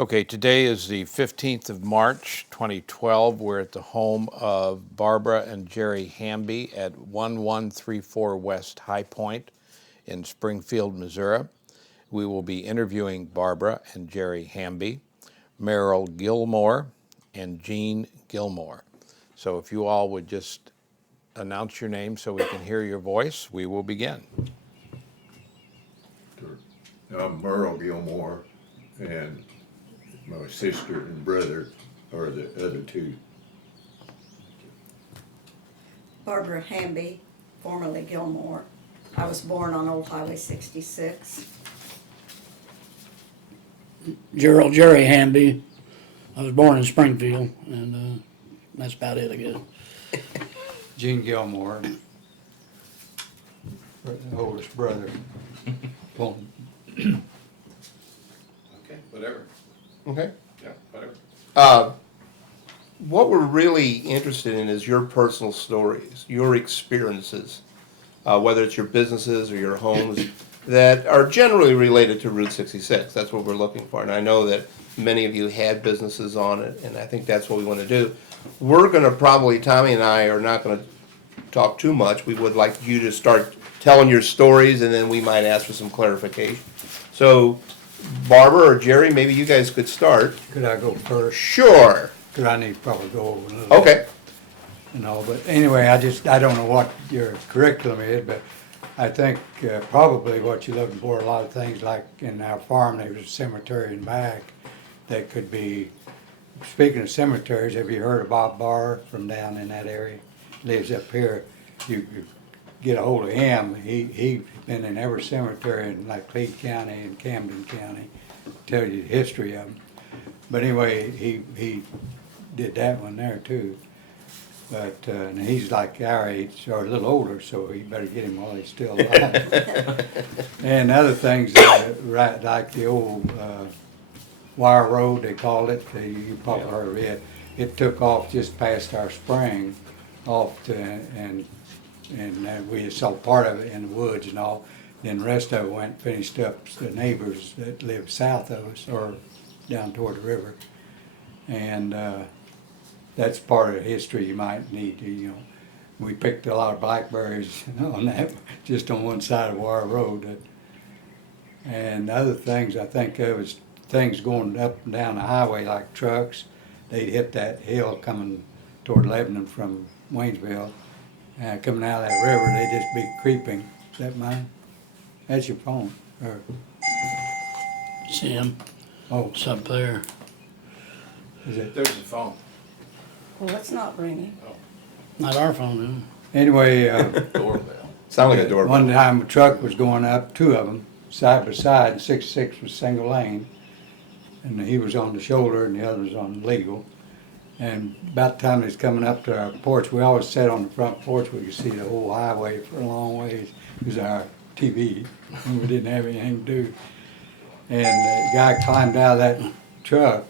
Okay, today is the 15th of March, 2012. We're at the home of Barbara and Jerry Hamby at 1134 West High Point in Springfield, Missouri. We will be interviewing Barbara and Jerry Hamby, Merle Gilmore, and Eugene Gilmore. So if you all would just announce your name so we can hear your voice, we will begin. I'm Merle Gilmore, and my sister and brother are the other two. Barbara Hamby, formerly Gilmore. I was born on Old Highway 66. Jerald Jerry Hamby. I was born in Springfield, and that's about it, I guess. Gene Gilmore, oldest brother. Okay, whatever. Okay. Yeah, whatever. What we're really interested in is your personal stories, your experiences, whether it's your businesses or your homes that are generally related to Route 66. That's what we're looking for. And I know that many of you had businesses on it, and I think that's what we want to do. We're going to probably, Tommy and I are not going to talk too much. We would like you to start telling your stories, and then we might ask for some clarification. So, Barbara or Jerry, maybe you guys could start. Could I go first? Sure. Because I need to probably go over a little. Okay. You know, but anyway, I don't know what your curriculum is, but I think probably what you're looking for, a lot of things like in our farm, there was a cemetery in back that could be, speaking of cemeteries, have you heard of Bob Barr from down in that area? Lives up here. You get a hold of him. He's been in every cemetery in like Cleveland County and Camden County, tell you the history of them. But anyway, he did that one there too. But and he's like our age or a little older, so you better get him while he's still alive. And other things, right, like the old Wire Road, they called it. You probably heard of it. It took off just past our spring, off to, and we saw part of it in the woods and all. Then the rest of it went and finished up the neighbors that lived south of us or down toward the river. And that's part of the history you might need to, you know. We picked a lot of blackberries on that, just on one side of Wire Road. And other things I think of was things going up and down the highway like trucks. They'd hit that hill coming toward Lebanon from Waynesville. Coming out of that river, they'd just be creeping. Is that mine? That's your phone. Or, See him? oh, It's up there. is it? There's the phone. Well, it's not ringing. Not our phone, Anyway, Doorbell. Sound like a doorbell. one time a truck was going up, two of them, side by side, and 66 was single lane. And he was on the shoulder and the other was on legal. And about the time he was coming up to our porch, we always sat on the front porch where you could see the whole highway for a long ways. It was our TV, and we didn't have anything to do. And the guy climbed out of that truck.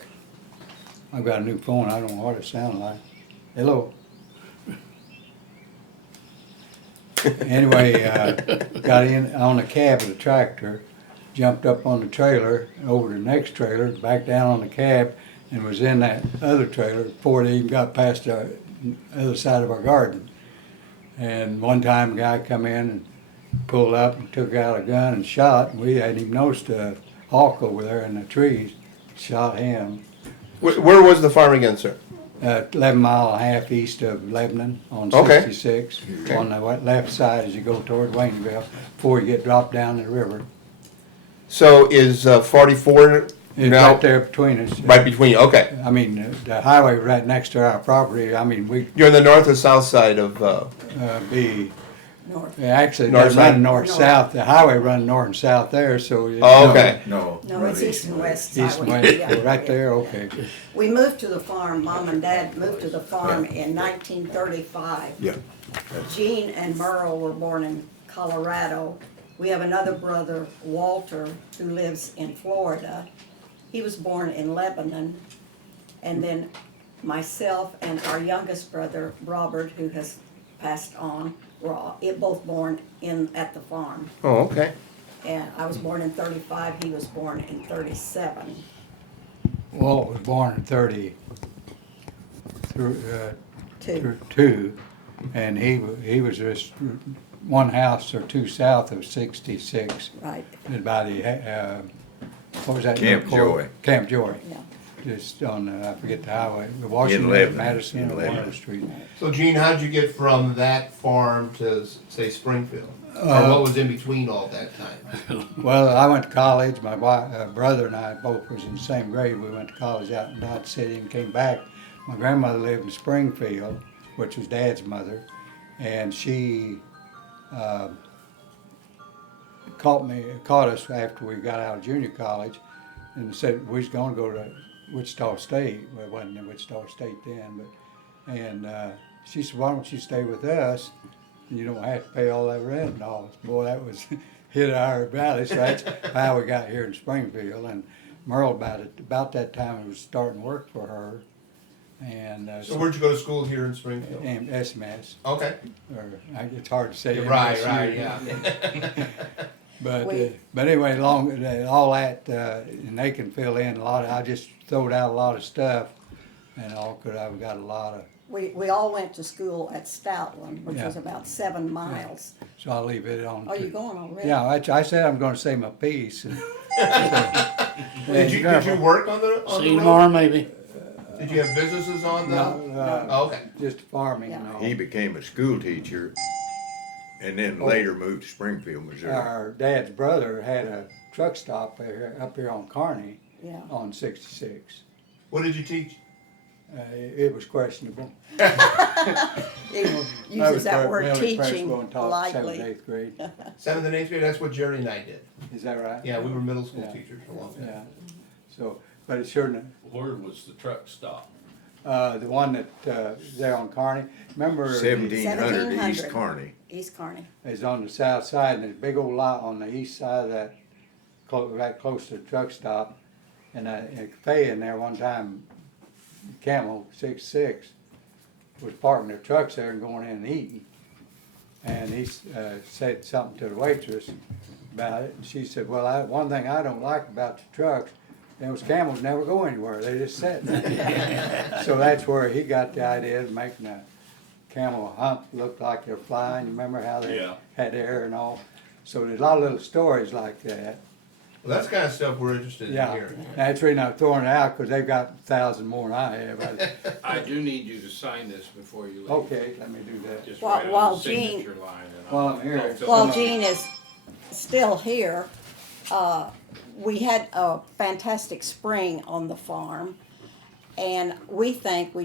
I've got a new phone, I don't know what it sounded like. Hello? Anyway, got in on the cab of the tractor, jumped up on the trailer, over the next trailer, back down on the cab, and was in that other trailer before they even got past the other side of our garden. And one time a guy come in and pulled up and took out a gun and shot, and we hadn't even noticed a hawk over there in the trees. Shot him. Where was the farm again, sir? 11 mile and a half east of Lebanon on Okay. 66, Okay. on the left side as you go toward Waynesville, before you get dropped down the river. So is 44 It's now right there between us. right between you? Okay. I mean, the highway right next to our property, I mean, we You're on the north or south side of, be, North. actually, it North doesn't side? run north-south. The highway runs north and south there, so. Oh, okay. No. No, it's east and west. East and highway. west, Yeah, right yeah. there, okay. We moved to the farm, Mom and Dad moved to the farm in 1935. Yeah. Gene and Merle were born in Colorado. We have another brother, Walter, who lives in Florida. He was born in Lebanon. And then myself and our youngest brother, Robert, who has passed on, were both born at the farm. Oh, okay. And I was born in 35, he was born in 37. Walt was born in 30 through, Two. two, and he was just one house or two south of 66. Right, By the what was that? Camp Joy. Camp Joy. yeah. Just on I forget the highway, Washington, Lebanon. Madison, In or Lebanon. Warren Street. So Gene, how'd you get from that farm to, say, Springfield? Or what was in between all that time? Well, I went to college. My brother and I both was in the same grade. We went to college out in Dodge City and came back. My grandmother lived in Springfield, which was Dad's mother, and she caught us after we got out of junior college, and said we was going to go to Wichita State. Well, it wasn't in Wichita State then, but she said, "Why don't you stay with us? You don't have to pay all that rent and all." Boy, that was hit our valley. So that's how we got here in Springfield. And Merle, about that time, was starting work for her. And So where'd you go to school here in Springfield? and SMS, Okay. or it's hard to say. Right, MSU. right, yeah. But anyway, all that, and they can fill in a lot. I just throwed out a lot of stuff, and all because I've got a lot of. We all went to school at Stoutland, which Yeah. was about 7 miles. So I'll leave it on. Are you going already? Yeah, I said I'm going to say my piece. Did you work on the See you road? tomorrow, maybe. Did you have businesses on the? No, Oh, okay. just farming and Yeah. all. He became a school teacher and then later moved to Springfield, Missouri. Our dad's brother had a truck stop up here on Kearney Yeah. on 66. What did you teach? It was questionable. He I uses was that word really teaching principal and taught 7th, lightly. 8th grade. 7th and 8th grade. That's what Jerry and I did. Is that right? Yeah, we were middle school Yeah. teachers for a long time. Yeah. So, but it sure, Where was the truck stop? the one that, there on Kearney, remember? 1700 East 1700. Kearney. East Kearney. Is on the south side, and there's a big old lot on the east side of that, right close to the truck stop. And a cafe in there one time, Camel 66, was parking their trucks there and going in and eating. And he said something to the waitress about it, and she said, "Well, one thing I don't like about the trucks, those camels never go anywhere, they just sit there." So that's where he got the idea of making a camel hump look like they're flying. You remember how they Yeah. had air and all? So there's a lot of little stories like that. Well, that's the kind of stuff we're interested in Yeah, hearing. that's the reason I'm throwing it out, because they've got 1,000 more than I have. I do need you to sign this before you leave. Okay, let me do that. Just While- write on while the Gene- signature line. And While I'll- I'm here. I'll fill While it out. Gene is still here, we had a fantastic spring on the farm. And we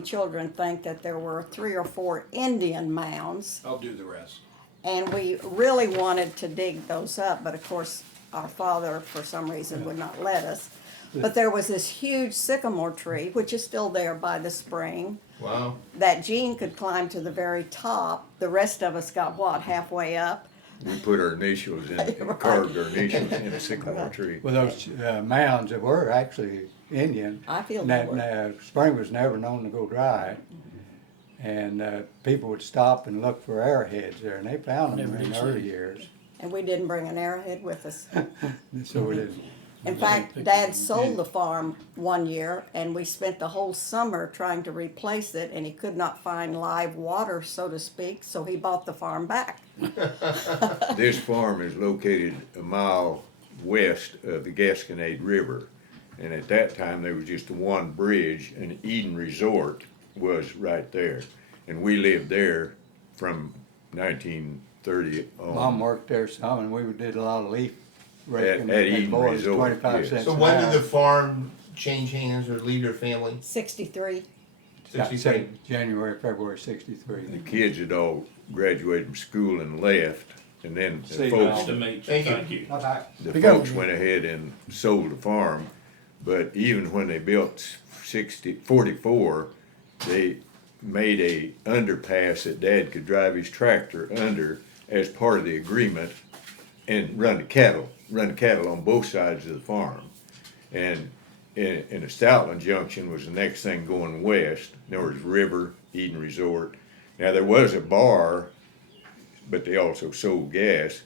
children think that there were 3 or 4 Indian mounds. I'll do the rest. And we really wanted to dig those up, but of course, our father, for some reason, would not let us. But there was this huge sycamore tree, which is still there by the spring, Wow. that Gene could climb to the very top. The rest of us got, halfway up? We put our initials in, Right. carved our initials in a sycamore tree. Well, those mounds that were actually Indian. I feel that they were. spring was never known to go dry. And people would stop and look for arrowheads there, and they found them Never in did the see early them. years. And we didn't bring an arrowhead with us. So it is. In fact, Dad sold the farm one year, and we spent the whole summer trying to replace it, and he could not find live water, so to speak, so he bought the farm back. This farm is located a mile west of the Gasconade River. And at that time, there was just one bridge, and Eden Resort was right there. And we lived there from 1930 on. Mom worked there some, and we did a lot of leaf raking. At and Eden boys, Resort, 25 yes. cents So an when hour. did the farm change hands or leave your family? 63. Yeah, 63. say January, February '63. The kids had all graduated from school and left, and then See, the Nice folks, to meet you. Thank you. Thank you. Bye-bye. the We got- folks went ahead and sold the farm. But even when they built 44, they made a underpass that Dad could drive his tractor under as part of the agreement and run the cattle on both sides of the farm. And in the Stoutland Junction was the next thing going west. There was River, Eden Resort. Now there was a bar, but they also sold gas.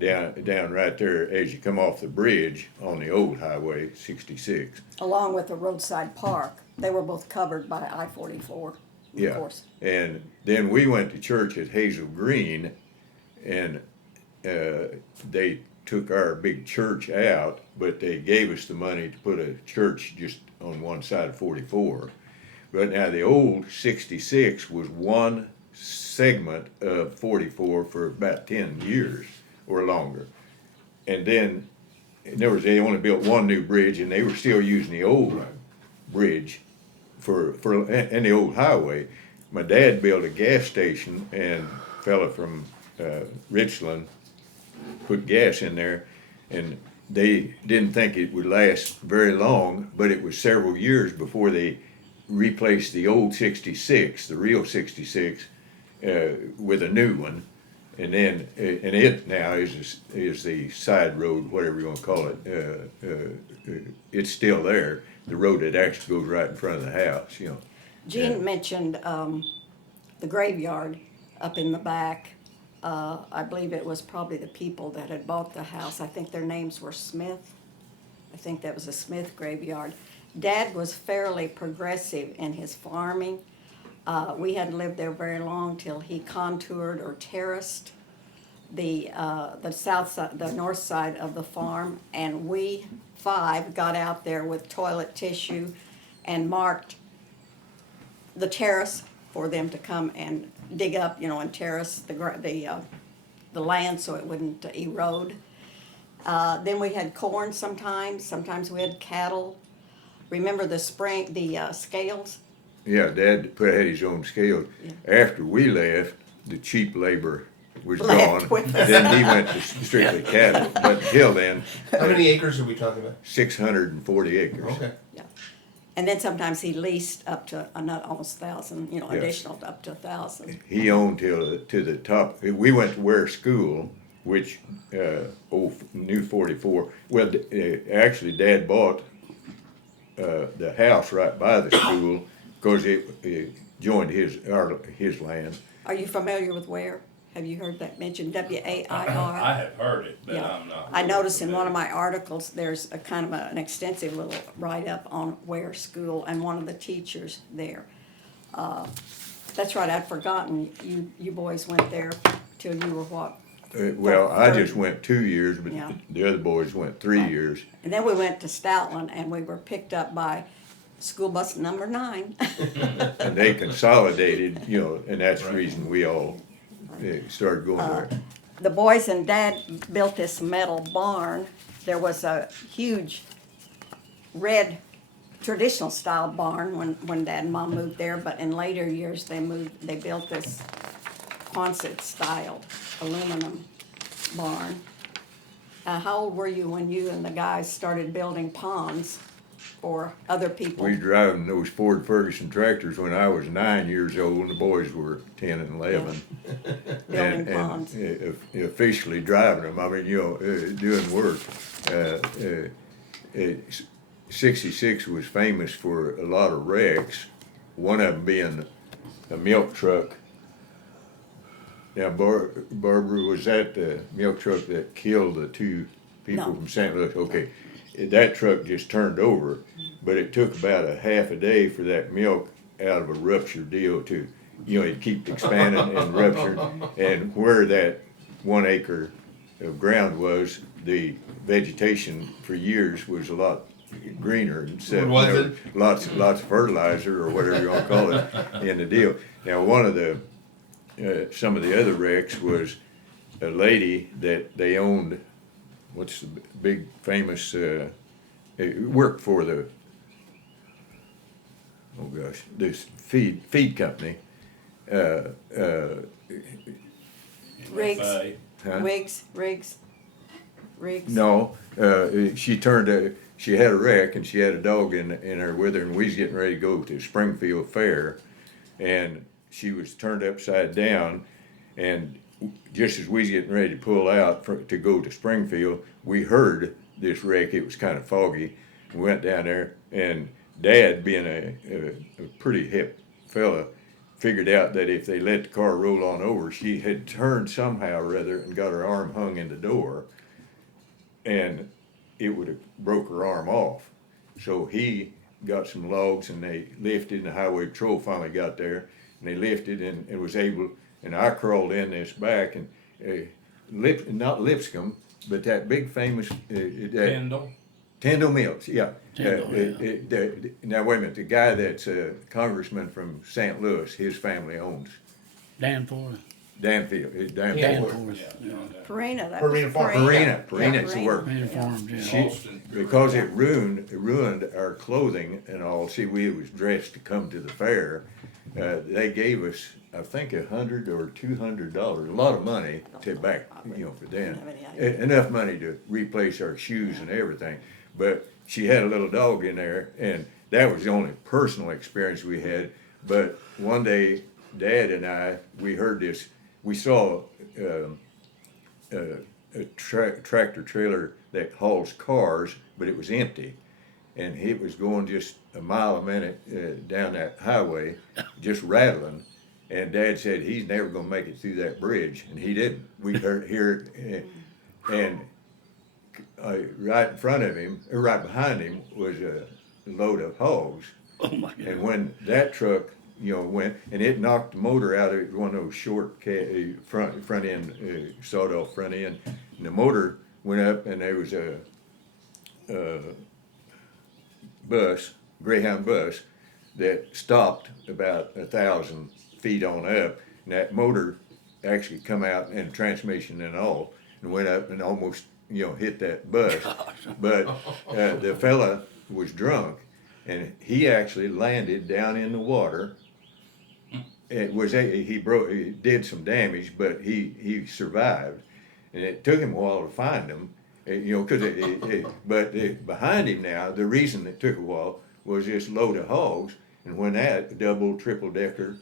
down right there as you come off the bridge on the old highway 66. Along with the roadside park. They were both covered by I-44, of Yeah. course. And then we went to church at Hazel Green, and they took our big church out, but they gave us the money to put a church just on one side of 44. But now the old 66 was one segment of 44 for about 10 years or longer. And then, they only built one new bridge, and they were still using the old bridge and the old highway. My dad built a gas station, and a fella from Richland put gas in there, and they didn't think it would last very long, but it was several years before they replaced the old 66, the real 66, with a new one. And then, and it now is the side road, whatever you want to call it. It's still there. The road that actually goes right in front of the house, you know. Gene mentioned the graveyard up in the back. I believe it was probably the people that had bought the house. I think their names were Smith. I think that was a Smith graveyard. Dad was fairly progressive in his farming. We hadn't lived there very long till he contoured or terraced the south side, the north side of the farm, and we 5 got out there with toilet tissue and marked the terrace for them to come and dig up, and terrace the land so it wouldn't erode. Then we had corn sometimes. Sometimes we had cattle. Remember the scales? Yeah, Dad had his own scales. After we left, the cheap labor was Left gone. with us. Then he went to strictly cattle. But until then, How many acres are we talking about? 640 acres. Okay. Yeah. And then sometimes he leased up to almost 1,000, additional up to 1,000. He owned to the top. We went to Wair School, which new 44. Well, actually, Dad bought the house right by the school because it joined his land. Are you familiar with Wair? Have you heard that mentioned? Wair? I have heard it, but Yeah. I'm not. I really noticed in one of familiar. my articles, there's a kind of an extensive little write-up on Wair School and one of the teachers there. That's right, I'd forgotten, you boys went there till you were what? Well, I just went 2 years, but Yeah. the other boys went 3 years. And then we went to Stoutland and we were picked up by school bus number 9. And they consolidated, and that's the reason we all started going there. The boys and Dad built this metal barn. There was a huge red traditional style barn when Dad and Mom moved there, but in later years they built this Quonset style aluminum barn. How old were you when you and the guys started building ponds for other people? We was driving those Ford Ferguson tractors when I was 9 years old, and the boys were 10 and 11. Building ponds. Officially driving them. I mean, doing work. 66 was famous for a lot of wrecks. One of them being a milk truck. Now, Barbara, was that the milk truck that killed the 2 people No. from St. Louis? Okay. That truck just turned over, but it took about a half a day for that milk out of a ruptured deal to, it keep expanding and ruptured. And where that 1 acre of ground was, the vegetation for years was a lot greener and stuff. Was There it? Lots of fertilizer or whatever you want to call it in the deal. Now, one of some of the other wrecks was a lady that they owned. What's the big famous, worked for this feed company. Riggs, FA. Huh? Riggs. No, she had a wreck and she had a dog in there with her, and we was getting ready to go to Springfield Fair, and she was turned upside down, and just as we was getting ready to pull out to go to Springfield, we heard this wreck. It was kind of foggy. We went down there, and Dad, being a pretty hip fella, figured out that if they let the car roll on over, she had turned somehow or other and got her arm hung in the door, and it would have broke her arm off. So he got some logs and they lifted, and the highway patrol finally got there, and they lifted and was able, and I crawled in this back, and not Lipscomb, but that big famous, Kendall. Tyndall Mills, yeah. Tyndall, Now, wait a minute, the guy that's a congressman from St. Louis, his family owns Danforth. Danfield, Danfield. Danforth. Yeah. Perina, that Perina was Farm. Perina. Perina's the word. Main farms, yeah. She, Boston. because it ruined our clothing and all. See, we was dressed to come to the fair. They gave us, I think, $100 or $200, a lot of money to back, for them. have any idea. Enough money to replace our shoes and everything. But she had a little dog in there, and that was the only personal experience we had. But one day, Dad and I, we heard this. We saw a tractor trailer that hauls cars, but it was empty. And it was going just a mile a minute down that highway, just rattling. And Dad said he's never gonna make it through that bridge, and he didn't. We heard it, and right in front of him, or right behind him, was a load of hogs. Oh my God. And when that truck, went, and it knocked the motor out of it, one of those short front end, sawed-off front end, and the motor went up, and there was a bus, Greyhound bus, that stopped about 1,000 feet on up, and that motor actually come out, and transmission and all, and went up and almost, hit that bus. But the fella was drunk, and he actually landed down in the water. It was he did some damage, but he survived, and it took him a while to find him, but behind him now, the reason it took a while was this load of hogs, and when that double, triple decker,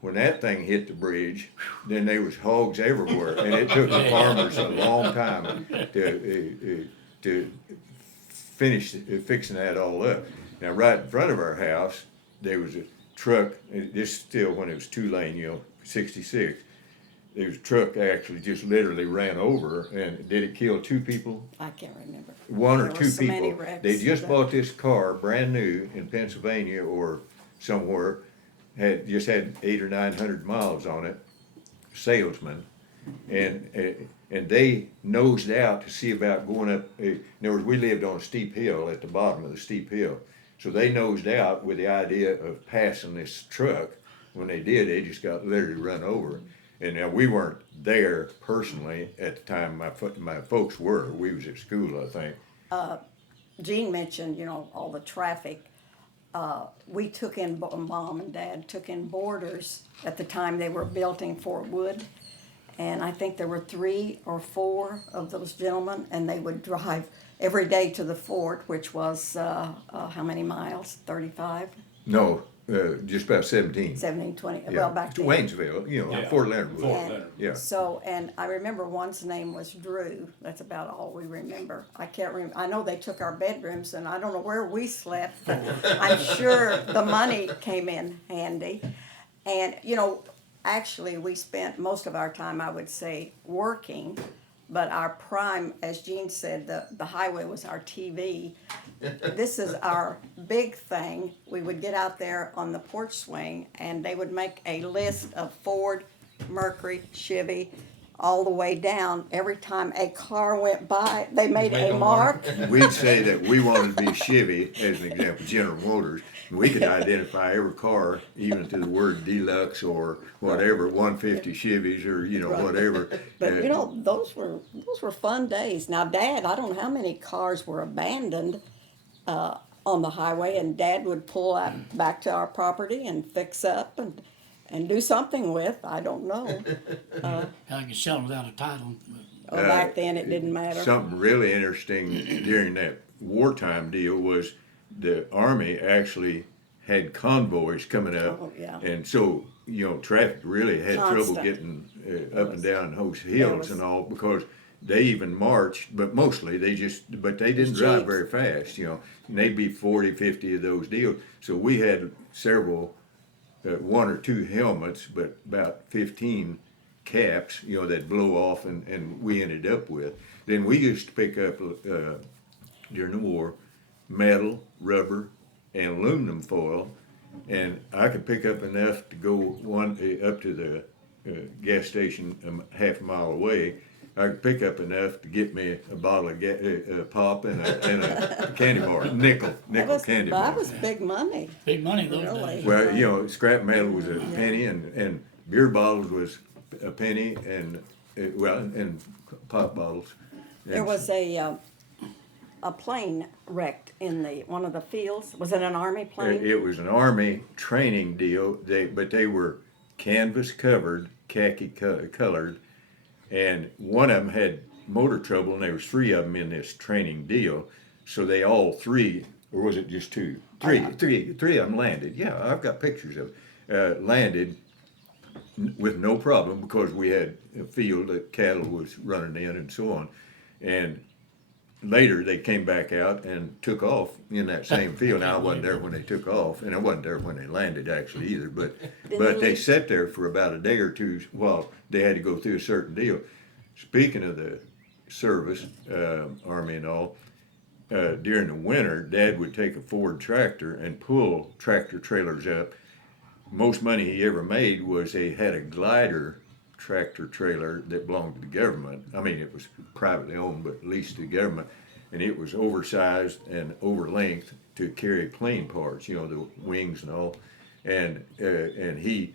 when that thing hit the bridge, then there was hogs everywhere, and it took the farmers a long time to finish fixing that all up. Now, right in front of our house, there was a truck, this still when it was 2-lane, 66. There was a truck actually just literally ran over, and did it kill 2 people? I can't remember. One or There two were so many people. wrecks They just that- bought this car, brand new, in Pennsylvania or somewhere, had 800 or 900 miles on it, salesman, and they nosed out to see about going up. In other words, we lived on a steep hill at the bottom of the steep hill, so they nosed out with the idea of passing this truck. When they did, they just got literally run over. And now we weren't there personally at the time. My folks were. We was at school, I think. Gene mentioned, all the traffic. We took in, Mom and Dad took in boarders at the time they were building Fort Wood. And I think there were 3 or 4 of those gentlemen, and they would drive every day to the fort, which was, how many miles? 35? No, just about 17. 17, 20, Yeah. well, back then. Waynesville, Yeah. Fort Leonard Wood. Fort And Leonard. Yeah. So, and I remember one's name was Drew. That's about all we remember. I can't remember. I know they took our bedrooms, and I don't know where we slept. But I'm sure the money came in handy. And, actually, we spent most of our time, I would say, working. But our prime, as Gene said, the highway was our TV. This is our big thing. We would get out there on the porch swing, and they would make a list of Ford, Mercury, Chevy, all the way down. Every time a car went by, they made Make a a mark. We'd say that we wanted to be Chevy, as an example, General Motors, and we could identify every car, even to the word deluxe or whatever, 150 Chevys or, whatever. But those were fun days. Now, Dad, I don't know how many cars were abandoned on the highway, and Dad would pull out back to our property and fix up and do something with. I don't know. I could sell them without a title. But Back then, it didn't matter. Something really interesting during that wartime deal was the Army actually had convoys coming up. Oh, yeah. And so, traffic really had trouble Constant. getting up and down those hills was- and all, because they even marched, but mostly they didn't drive Jeeps. very fast, and they'd be 40, 50 of those deals. So we had several one or two helmets, but about 15 caps, that blow off, and we ended up with. Then we used to pick up, during the war, metal, rubber, and aluminum foil, and I could pick up enough to go up to the gas station half a mile away. I could pick up enough to get me a bottle of pop and a candy bar, nickel candy bar. That was big money. Big money those Really? days. Well, scrap metal was a penny, and beer bottles was a penny, and pop bottles. There was a plane wrecked in one of the fields. Was it an army plane? It was an army training deal. But they were canvas covered, khaki colored, and one of them had motor trouble, and there was three of them in this training deal. So they all three, or was it just two? Three of them landed. Yeah, I've got pictures of it. Landed with no problem because we had a field that cattle was running in and so on. And later they came back out and took off in that same field. Now I wasn't there when they took off, and I wasn't there when they landed actually either. But they sat there for about a day or two while they had to go through a certain deal. Speaking of the service, Army and all, during the winter, Dad would take a Ford tractor and pull tractor trailers up. Most money he ever made was they had a glider tractor trailer that belonged to the government. I mean, it was privately owned, but leased to the government, and it was oversized and over length to carry plane parts, the wings and all, and he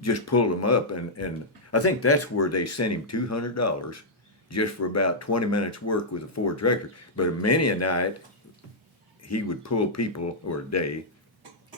just pulled them up, and I think that's where they sent him $200 just for about 20 minutes work with a Ford tractor. But many a night he would pull people, or a day,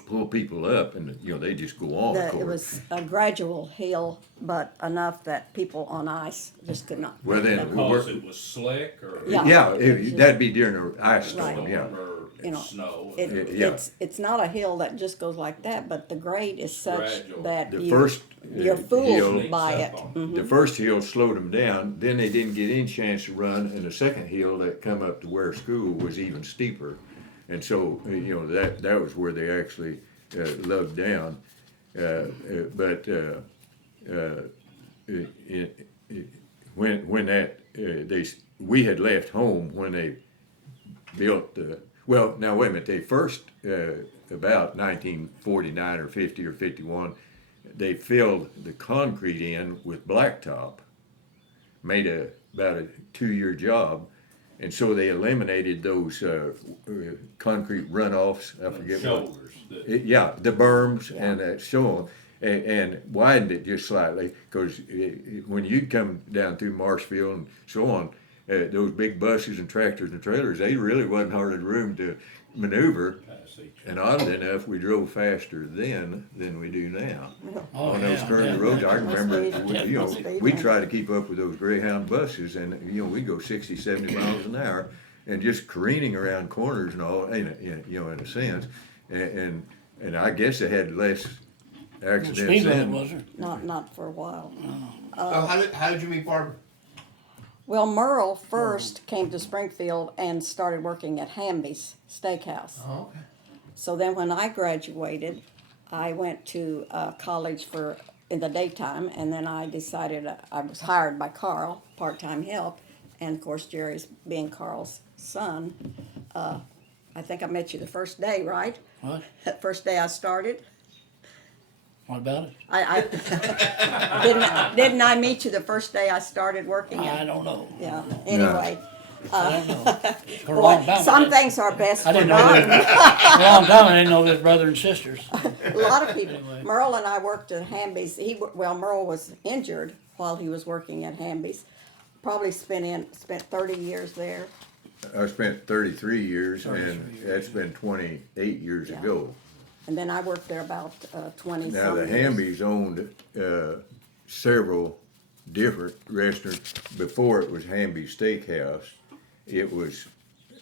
pull people up, and they just go on. It was a gradual hill, but enough that people on ice just could not. Well, then, Because it was slick or? Yeah. That'd be during an ice storm. Right. Yeah. Or snow? It's not a hill that just goes like that, but the grade is such Gradual. that The first you're fooled hill, by it. the first hill slowed them down. Then they didn't get any chance to run, and the second hill that come up to Wair School was even steeper, and so that was where they actually lugged down. When we had left home when they built the. Well, now wait a minute. They first about 1949 or 50 or 51, they filled the concrete in with blacktop. Made about a 2-year job, and so they eliminated those concrete runoffs. I forget what. Shoulders. The berms and so on, and widened it just slightly, because when you come down through Marshfield and so on, those big buses and tractors and trailers, they really wasn't hardly room to maneuver. And oddly enough, we drove faster then than we do now. Oh, On those yeah, curvy roads, I remember, Speed. we tried to keep up with those Greyhound buses, and we'd go 60, 70 miles an hour, and just careening around corners and all, in a sense. And I guess they had less accidents Speed limit, then. was there? Not for a while. So how did you meet Barbara? Well, Merle first came to Springfield and started working at Hamby's Steakhouse. Oh, okay. So then when I graduated, I went to college in the daytime, and then I decided I was hired by Carl, part-time help, and of course Jerry's being Carl's son. I think I met you the first day, right? What? That first day I started. What about it? I didn't I meet you the first day I started working I at? don't know. Yeah. Anyway, I don't know. For a long time. some I didn't- things are best I didn't know forgotten. that. For a long time, I didn't know there's brother and sisters. A lot of people. Anyway. Merle and I worked at Hamby's. Merle was injured while he was working at Hamby's. Probably spent 30 years there. I spent 33 years, and that's been 28 years Yeah. ago. And then I worked there about 20 Now, the some years. Hambys owned several different restaurants. Before it was Hamby's Steakhouse, it was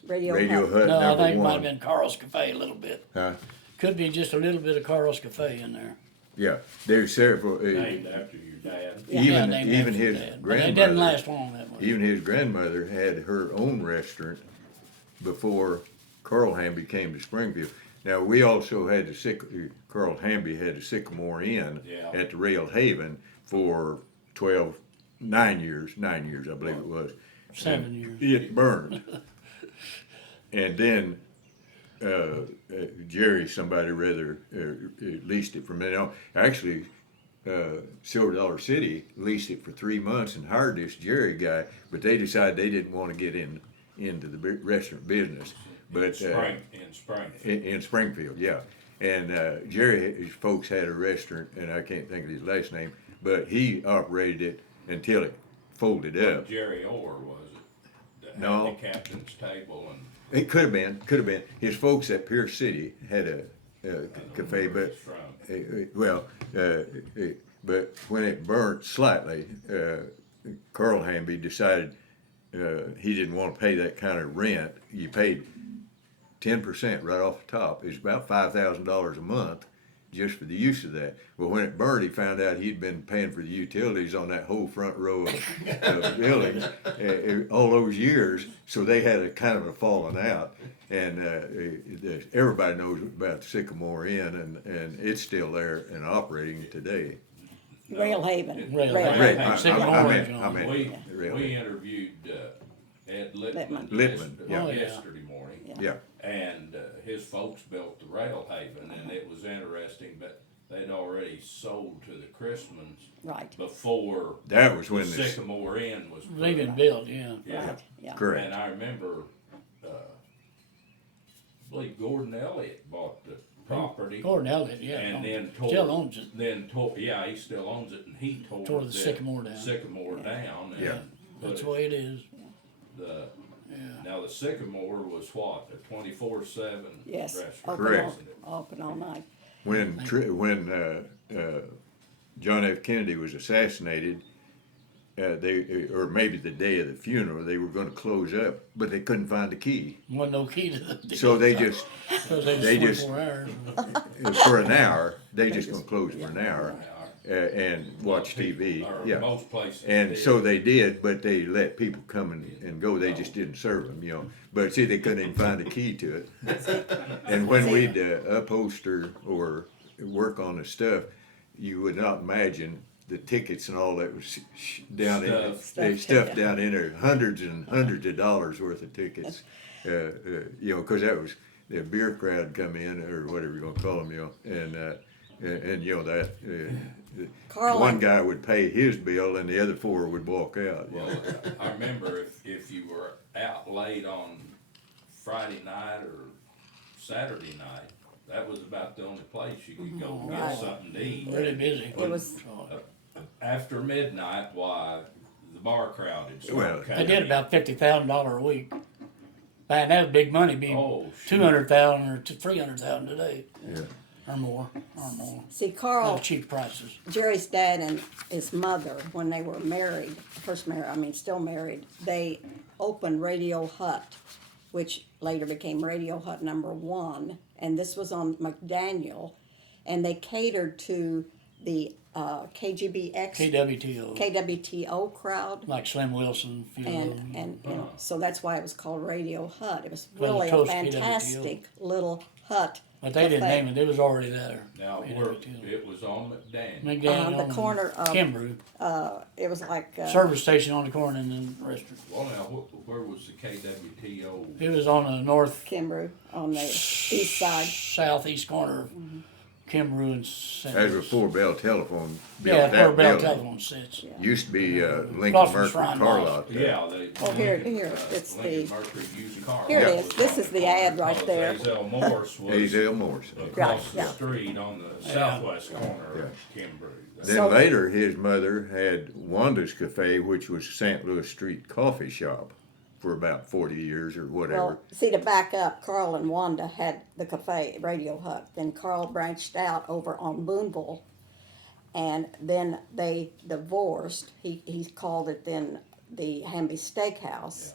Radio Radio Hut. Hut No, I number think it might have one. been Carl's Cafe a little bit. Huh? Could be just a little bit of Carl's Cafe in there. Yeah, there's several. Named after your dad. Yeah. Yeah, Even named even after his Dad. But it didn't last grandmother, long that much. even his grandmother had her own restaurant before Carl Hamby came to Springfield. Now, we also had Carl Hamby had the Sycamore Inn Yeah. at the Rail Haven for 9 years, I believe it was. 7 years. It burned. And then Jerry, somebody rather leased it from me. Now, actually, Silver Dollar City leased it for 3 months and hired this Jerry guy, but they decided they didn't want to get into the restaurant business. But In Springfield. in Springfield, yeah. And Jerry, his folks had a restaurant, and I can't think of his last name, but he operated it until it folded up. Jerry Orr, was it? That No. had the captain's table and. It could have been. His folks at Pierce City had a cafe, but but when it burnt slightly, Carl Hamby decided he didn't want to pay that kind of rent. You paid 10% right off the top. It's about $5,000 a month just for the use of that. Well, when it burned, he found out he'd been paying for the utilities on that whole front row of buildings all those years. So they had a kind of a falling out. And everybody knows about the Sycamore Inn, and it's still there and operating today. Rail Haven. Rail Rail Haven. Haven. Sycamore I is on. meant We Rail we Haven. interviewed Ed Lippman. Lippman, yeah. Oh, yeah. Yesterday morning. Yeah. And his folks built the Rail Haven, and it was interesting, but they'd already sold to the Christmans Right, before That was the when this, Sycamore Inn was They put. been built, yeah. Yeah. right, yeah. correct. And I remember, I believe Gordon Elliott bought the property. Gordon Elliott, yeah. And then Still owns it. yeah, he still owns it, and he Tore the Sycamore down. Sycamore down, and Yeah. put That's it- the way it is. the, Yeah. now the Sycamore was what, a 24/7 Yes, restaurant? Correct. open all night. When John F. Kennedy was assassinated, or maybe the day of the funeral, they were going to close up, but they couldn't find the key. Wasn't no key to the deal. So they just, Because they they just- 24 hours. for an hour, they just gonna close for an hour and watch TV. Or Yeah. most places And did. so they did, but they let people come and go. They just didn't serve them, you know. But see, they couldn't even find a key to it. And when we'd upholster or work on the stuff, you would not imagine the tickets and all that was down in they stuffed down in there, hundreds and hundreds of dollars worth of tickets. You know, because that was the beer crowd come in or whatever you're gonna call them, you know, and you know that. Carl, One guy would pay his bill and the other four would walk out. Well, I remember if you were out late on Friday night or Saturday night, that was about the only place you could go get Right. something to eat. Really busy. It was- So, After midnight, why, the bar crowd had Well, started They coming did in. about $50,000 a week. Man, that was big money. Be Oh, shoot. 200,000 or 300,000 today, Yeah. or more. see, Carl, Cheap prices. Jerry's dad and his mother, when they were married, still married, they opened Radio Hut, which later became Radio Hut #1, and this was on McDaniel, and they catered to the KGBX, KWTO, KWTO crowd, like Slim Wilson, a few of them. and you know, so that's why it was called Radio Hut. It was Well, really a Toast fantastic little hut. But they didn't buffet. name it. It was already there. Now, KWTO. it was on McDaniel. McDaniel the corner of- and Kimbrough. It was like Service station on the corner and then restaurant. Well, now, where was the KWTO? It was on the north Kimbrough on the east side. southeast corner of Kimbrough and St. That was Louis. before Bell Telephone built Yeah, that where Bell building. Telephone sits. Used to be Lincoln Across from Mercury Shrine car Mall. lot. Yeah, they. Oh, here, it's Lincoln the- Mercury used car. Here it lot is. was This on is the corner ad right because there. Hazel Morse was Hazel Morse. across the yeah. street on the southwest corner of Kimbrough. Then So- later, his mother had Wanda's Cafe, which was St. Louis Street Coffee Shop for about 40 years or whatever. Well, see, to back up, Carl and Wanda had the cafe, Radio Hut. Then Carl branched out over on Boonville, and then they divorced. He called it then the Hamby Steakhouse.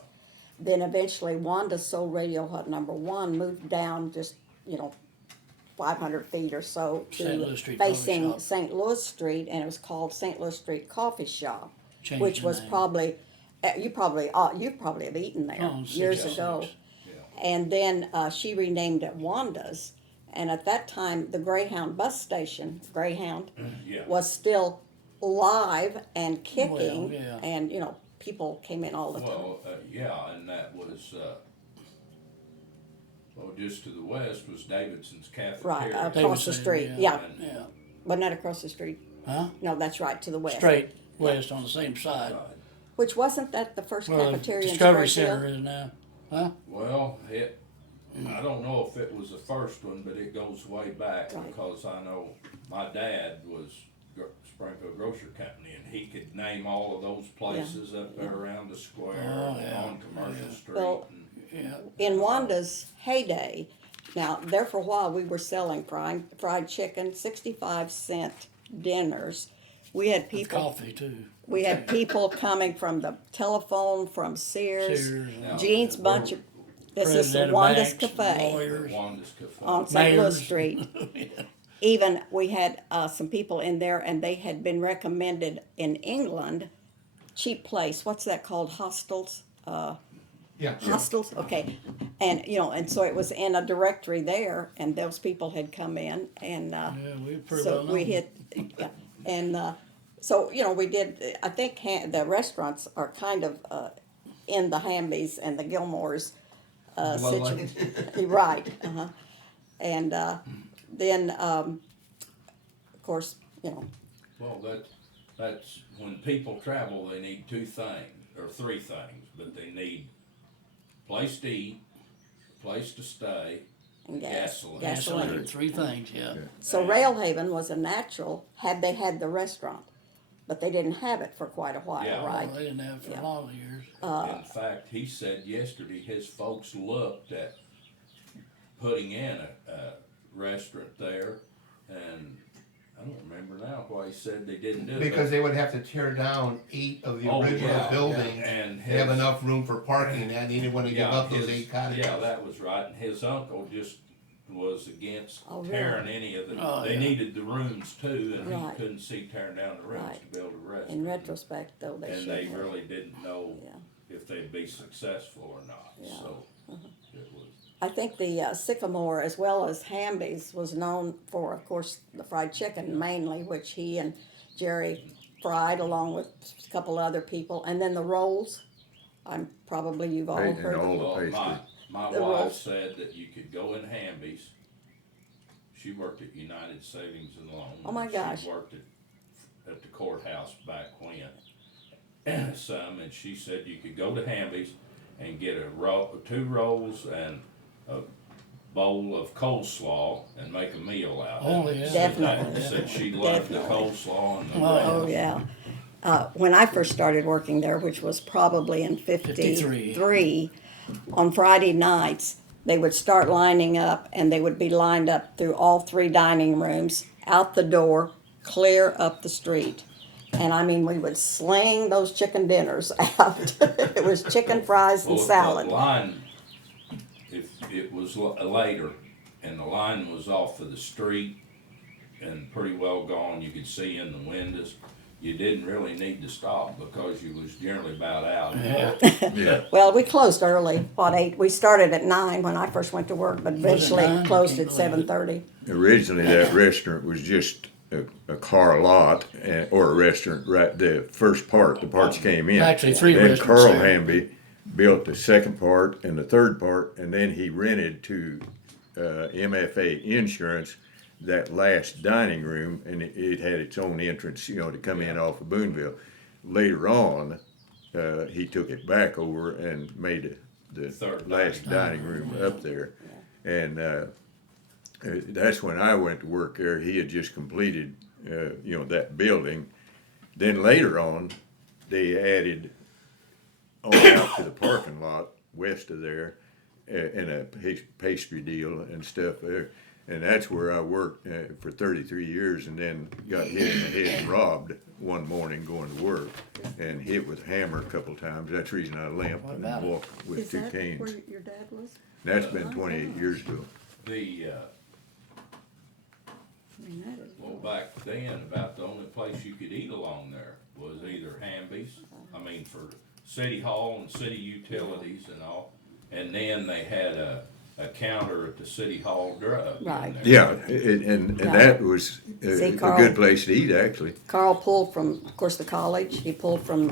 Then eventually Wanda sold Radio Hut #1, moved down just, 500 feet or so St. Louis to Street Coffee facing Shop. St. Louis Street, and it was called St. Louis Street Coffee Shop, Changed which the was name. probably, you probably have eaten there Oh, years 66. ago. And then she renamed it Wanda's, And at that time, the Greyhound bus station, Greyhound, Yeah. was still live and kicking. Well, yeah. And, you know, people came in all the time. Well, yeah, and that was, well, just to the west was Davidson's Right, Cafeteria. across the Davidson, street, yeah. yeah. Yeah, Wasn't that across the street? huh? No, that's right, to the west. Straight west on the same side. Right. Which wasn't that the first Well, the cafeteria in Discovery Springfield? Center is now, huh? Well, I don't know if it was the first one, but it goes way back Right. because I know my dad was Springfield Grocery Company, and he could name all of those places up there around the square Oh, and yeah. on Commercial Street. Well, and- Yeah. In Wanda's heyday, now there for a while we were selling fried chicken, 65-cent dinners. We had With people. coffee too. We had people coming from the telephone, from Sears, Sears, Now, Gene's bunch of. This is President of Wanda's banks, Cafe lawyers. Wanda's Cafe. on St. Louis Mayors. Street. Even we had some people in there, and they had been recommended in England. Cheap place. What's that called? Hostels. Yeah. Hostels. Okay, and you know, and so it was in a directory there, and those people had come in, and Yeah, we pretty so well known. we hit, yeah, and so you know we did. I think the restaurants are kind of in the Hambys and the Gilmores situation. Right. Uh-huh. And then of course you know Well, that's when people travel, they need two things or three things, but they need place to eat, place to stay, and gasoline. gasoline. Three things, yeah. So Railhaven was a natural had they had the restaurant, but they didn't have it for quite a while, Yeah. right? Well, they didn't have it for Yeah. a lot of years. In fact, he said yesterday his folks looked at putting in a restaurant there, and I don't remember now why he said they didn't do it. Because they would have to tear down 8 of the original yeah, buildings and to have his- enough room for parking, and that he didn't want to give up those 8 cottages. Yeah, that was right, and his uncle just was against Oh, really? tearing any of the, Oh, they yeah. needed the rooms too, and Right. he couldn't see tearing down the rooms Right. to build a restaurant. In retrospect, though, they And should they have. really didn't know Yeah. if they'd be successful or not, Yeah. Uh-huh. so it was. I think the Sycamore, as well as Hamby's, was known for, of course, the fried chicken mainly, which he and Jerry fried along with a couple other people, and then the rolls. You've all And heard. all the Well, pastry. my The wife rolls. said that you could go in Hamby's. She worked at United Savings and Loan. Oh, my and gosh. She worked at the courthouse back when. Some, and she said you could go to Hamby's and get two rolls and a bowl of coleslaw and make a meal out of Oh, it. yeah. Definitely. Said she loved the Definitely. coleslaw and the Oh, rolls. yeah. When I first started working there, which was probably in 53, on Friday nights, they would start lining up, and they would be lined up through all 3 dining rooms, out the door, clear up the street. And I mean, we would sling those chicken dinners out. It was chicken, fries, and Well, salad. the line, if it was later and the line was off of the street and pretty well gone, you could see in the windows, you didn't really need to stop because you was generally about out. Yeah. Well, we closed early, 8? We started at 9 when I first went to work, but eventually 9? closed Can't at believe it. 7:30. Originally, that restaurant was just a car lot or a restaurant. Right, the first part, the parts came in. Actually, 3 Then restaurants Carl there. Hamby built the second part and the third part, and then he rented to MFA Insurance that last dining room, and it had its own entrance, you know, to come in off of Boonville. Later on, he took it back over and made the Third last dining room up there, and that's when I went to work there. He had just completed, you know, that building. Then later on, they added on out to the parking lot west of there, and a pastry deal and stuff there. And that's where I worked for 33 years, and then got hit in the head and robbed one morning going to work, and hit with a hammer a couple times. That's the reason I limp What and about it? walk with Is 2 that canes. where your dad was? That's been 28 years ago. The, I mean, that is. well, back then, about the only place you could eat along there was either Hamby's, I mean, for city hall and city utilities and all. And then they had a counter at the city hall drug. in Right. there. Yeah, and Yeah. that was See, a Carl- good place to eat, actually. Carl pulled from, of course, the college, he pulled from,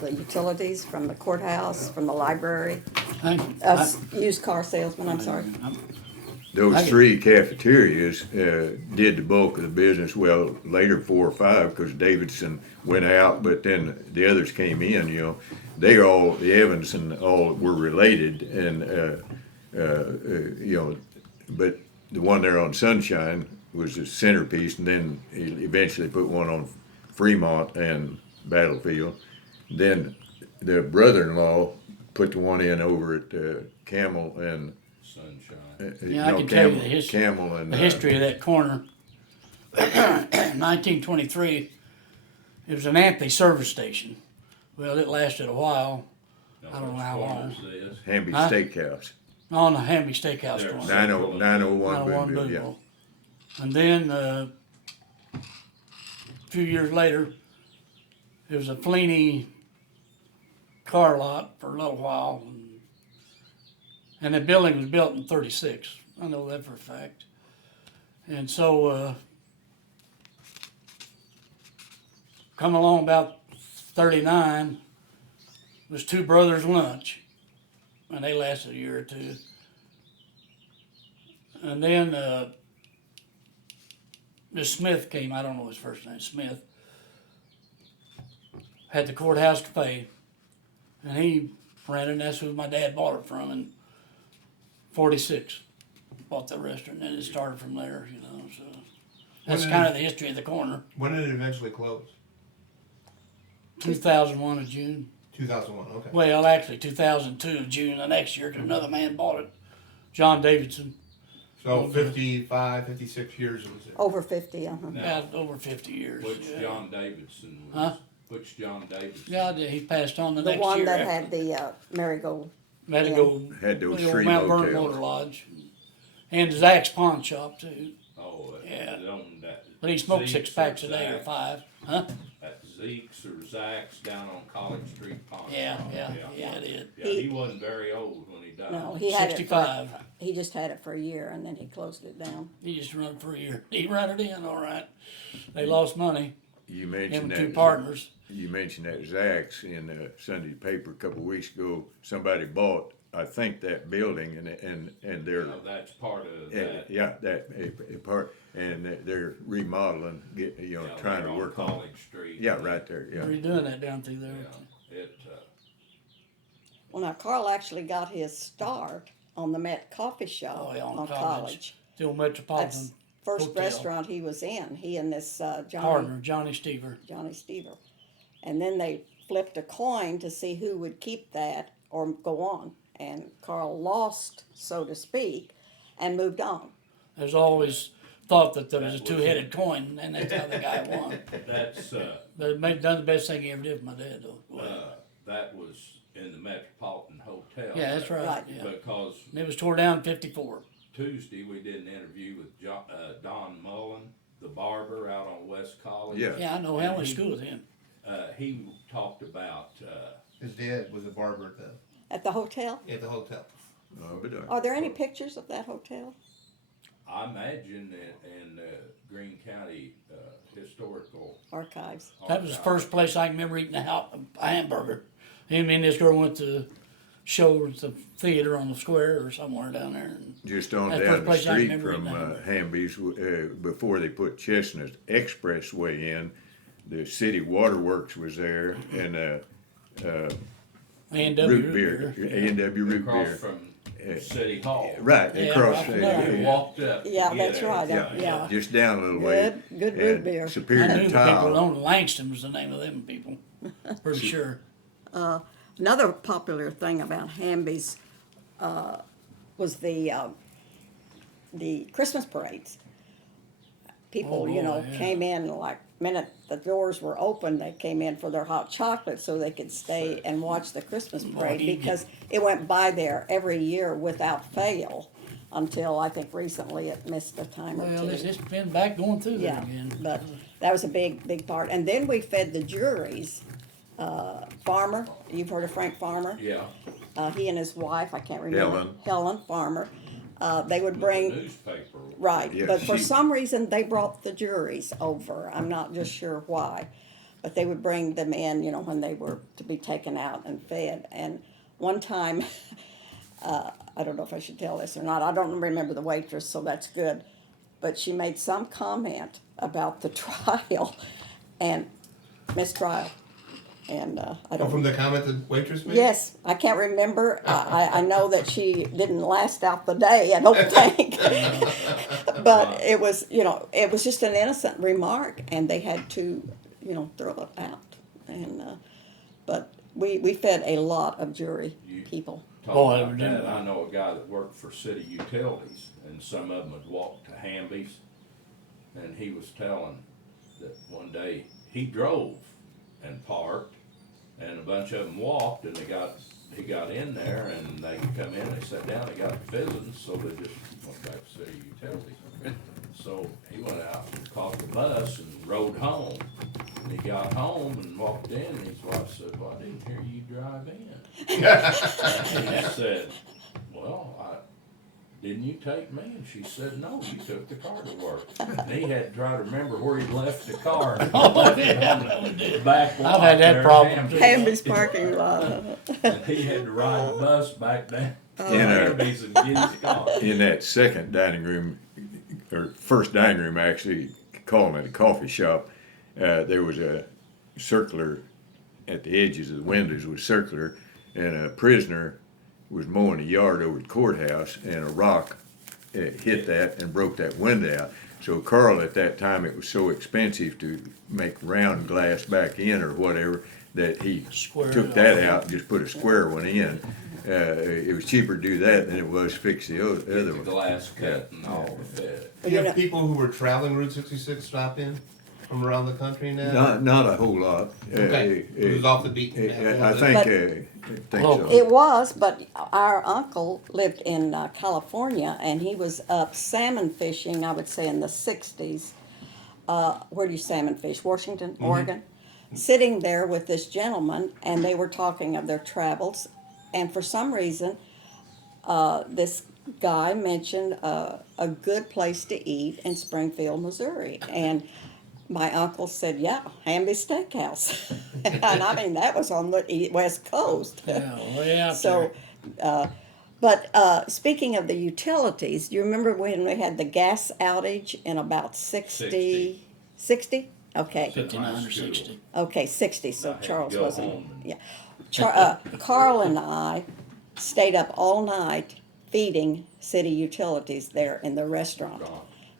the utilities, from the courthouse, from the library. Thank you. Used car salesman, I'm sorry. Those three cafeterias did the bulk of the business. Well, later 4 or 5, because Davidson went out, but then the others came in. You know, they all, the Evans and all were related, and you know, but the one there on Sunshine was the centerpiece, and then he eventually put one on Fremont and Battlefield. Then the brother-in-law put the one in over at Camel and. Sunshine. Yeah, I can tell you the Camel and the history of that corner. 1923, it was an Anthony service station. Well, it lasted a while. I don't know how long. Hamby Huh? Steakhouse, On the Hamby Steakhouse There. corner. 901 901 Boonville, yeah. Boonville. And then a few years later, there was a Fleeny car lot for a little while. And the building was built in 36. I know that for a fact. And so, come along about 39, was Two Brothers Lunch. And they lasted a year or two. And then Miss Smith came, I don't know his first name, Smith, had the Courthouse Cafe, and he rented, and that's who my dad bought it from in 46. Bought the restaurant, and it started from there, you know, so. That's When kind did- of the history of the corner. When did it eventually close? 2001 of June. 2001, okay. Well, actually, 2002 of June the next year, because another man bought it, John Davidson. So 55, 56 years it was there. Over 50, Yeah, over 50 years. Which yeah. John Davidson was. Huh? Which John Davidson. Yeah, he passed on the The next one year. that after. had the merry-go, Had to Yeah. go. Had those the old three Mount Vernon motels. Motor Lodge, and Zach's pawn shop too. Oh, Yeah. on that. But he smoked Zeke's 6 packs a or day or Zach's. 5, huh? At Zeke's or Zach's down on College Street Pawn Yeah, Shop. yeah, it did. Yeah, he wasn't very old when he died. no, he had it 65. he just had it for a year and then he closed it down. He just run it for a year. He ran it in, all right. They lost money. You Him mentioned and 2 that. partners. You mentioned that Zach's in the Sunday paper a couple of weeks ago. Somebody bought, I think, that building and they're Oh, that's part of and, that. yeah, that a part, and they're remodeling, Yeah, trying they're to on work on. College Street. Yeah, right there. Yeah. They're doing that down through there. Yeah, it, Well, now Carl actually got his start on the Met Coffee Shop Oh, yeah, on on College. College. The old That's Metropolitan first Hotel. restaurant he was in, he and this partner, Johnny Stever. Johnny Stever. And then they flipped a coin to see who would keep that or go on. And Carl lost, so to speak, and moved on. There's always thought that there was a That was- 2-headed coin, and that's how the guy won. that's, But it made done the best thing he ever did for my dad, though. that was in the Metropolitan Hotel. Yeah, that's right. Right. Yeah. Because And it was tore down in 54. Tuesday, we did an interview with Don Mullen, the barber out on West College. Yeah. Yeah, I know. I went to school with him. He talked about, His dad was a barber At the hotel? at the hotel. Are there any pictures of that hotel? I imagine in Greene County Historical. Archives. That was the first place I can remember eating a hamburger. Him and this girl went to show at the theater on the square or somewhere down there. And Just on That's the down first the place I street remember from eating Hamby's, before they put Chestnut Expressway in, the city waterworks was there, and A&W root beer, A&W root Across beer. from City Hall. Right, Yeah, across. right from there. We walked up. to Yeah, get that's it. right. Yeah, Yeah. just down a little way. Good root And beer. I Superior knew the people that Tile. owned Langston was the name of them people. Pretty sure. Another popular thing about Hamby's was the Christmas parades. People, Oh, you know, boy, yeah. came in like minute the doors were open. They came in for their hot chocolate so they could stay and watch the Christmas parade you because it went by there every year without fail until I think recently it missed a time or Well, two. it's been back going through there Yeah, again. but that was a big part. And then we fed the juries. Farmer, you've heard of Frank Farmer? Yeah. He and his wife, I can't remember. Helen. Helen Farmer. They would The bring, newspaper. right, Yeah, but for she- some reason, they brought the juries over. I'm not just sure why. But they would bring them in, you know, when they were to be taken out and fed. And one time, I don't know if I should tell this or not, I don't remember the waitress, so that's good. But she made some comment about the trial and mistrial. And I Oh, don't. from the comment the waitress made? Yes, I can't remember. I know that she didn't last out the day, I don't think. But it was, you know, it was just an innocent remark, and they had to, you know, throw it out. And, but we fed a lot of jury people. Talk Boy, about evidently. that, I know a guy that worked for city utilities, and some of them would walk to Hamby's, and he was telling that one day he drove and parked, and a bunch of them walked, and he got in there, and they come in, they sat down, they got fizzing, so they just went back to city utilities. So he went out and caught the bus and rode home. And he got home and walked in, and his wife said, "Well, I didn't hear you drive in." And he said, "Well, didn't you take me?" And she said, "No, you took the car to work." And he had to try to remember where he left the car. And left it on the back lot I've had that there, problem, Hamby's. Hamby's parking lot. And he had to ride the bus back down to In a- Hamby's and get his car. In that second dining room, or first dining room actually, calling it a coffee shop, there was a circular at the edges of the windows was circular, and a prisoner was mowing the yard over the courthouse, and a rock hit that and broke that window out. So Carl, at that time, it was so expensive to make round glass back in or whatever, that he Square took it that off. out and just put a square one in. It was cheaper to do that than it was fix the other The one. glass cut and all the fit. Do you have people who were traveling Route 66 stop in from around the country now? Not a whole lot. Okay, it was off the beaten path a I little think, bit. think Oh. so. It was, but our uncle lived in California, and he was up salmon fishing, I would say in the 60s. Where do you salmon fish? Washington, Oregon? Sitting there with this gentleman, and they were talking of their travels. And for some reason, this guy mentioned a good place to eat in Springfield, Missouri. And my uncle said, "Yeah, Hamby Steakhouse." And I mean, that was on the West Coast. Yeah, way out So, there. but speaking of the utilities, do you remember when we had the gas outage in about 60? 60? Okay. 59 or 60. Okay, 60, I so had to Charles go wasn't. home and- Yeah. Carl and I stayed up all night feeding city utilities there in the restaurant.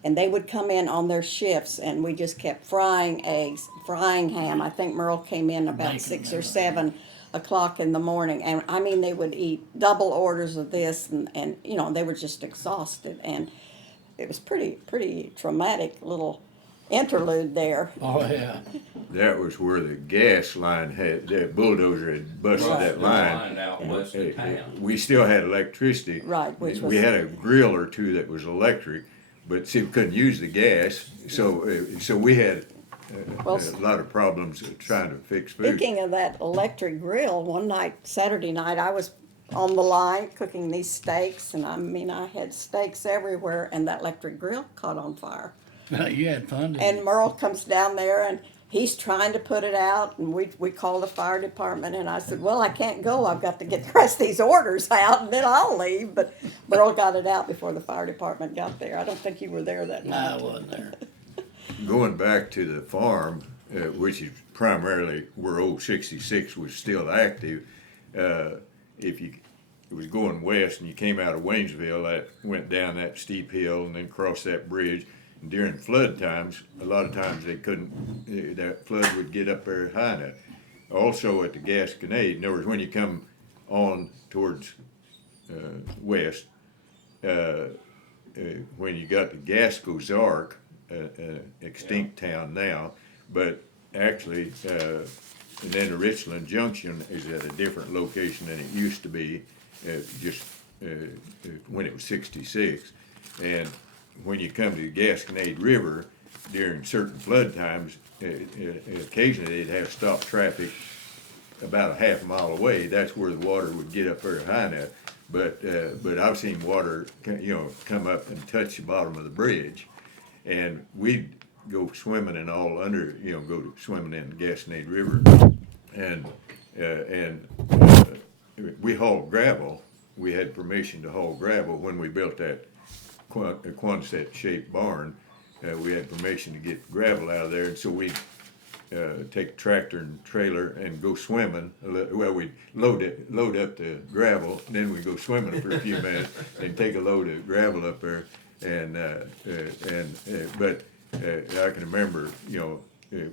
And they would come in on their shifts, and we just kept frying eggs, frying ham. I think Merle came in about Bacon, 6 or everything. 7 o'clock in the morning. And I mean, they would eat double orders of this, and you know, they were just exhausted. And it was pretty traumatic little interlude there. Oh, yeah. That was where the gas line had, that bulldozer had busted Right. that line. Out west of town. We still had electricity. Right, which We was- had a grill or two that was electric, but see, we couldn't use the gas, so we had Well, a lot of problems trying to fix food. Speaking of that electric grill, one night, Saturday night, I was on the line cooking these steaks, and I mean, I had steaks everywhere, and that electric grill caught on fire. You had fun, didn't And you? Merle comes down there, and he's trying to put it out, and we called the fire department, and I said, "Well, I can't go. I've got to get the rest of these orders out, and then I'll leave." But Merle got it out before the fire department got there. I don't think you were there that Nah, I night. wasn't there. Going back to the farm, which is primarily where old 66 was still active, if you it was going west and you came out of Waynesville, that went down that steep hill and then crossed that bridge. And during flood times, a lot of times they couldn't, that flood would get up there high enough. Also at the Gasconade, in other words, when you come on towards west, when you got to Gasco's Ark, extinct town now, but actually, and then the Richland Junction is at a different location than it used to be, just when it was 66. And when you come to the Gasconade River during certain flood times, occasionally they'd have stopped traffic about a half a mile away, that's where the water would get up very high now. But I've seen water, come up and touch the bottom of the bridge, and we'd go swimming and all under, go swimming in the Gastonade River, and we hauled gravel. We had permission to haul gravel when we built that Quonset shaped barn. We had permission to get gravel out of there, and so we'd take a tractor and trailer and go swimming. Well, we'd load up the gravel, then we'd go swimming for a few minutes, and take a load of gravel up there. But I can remember,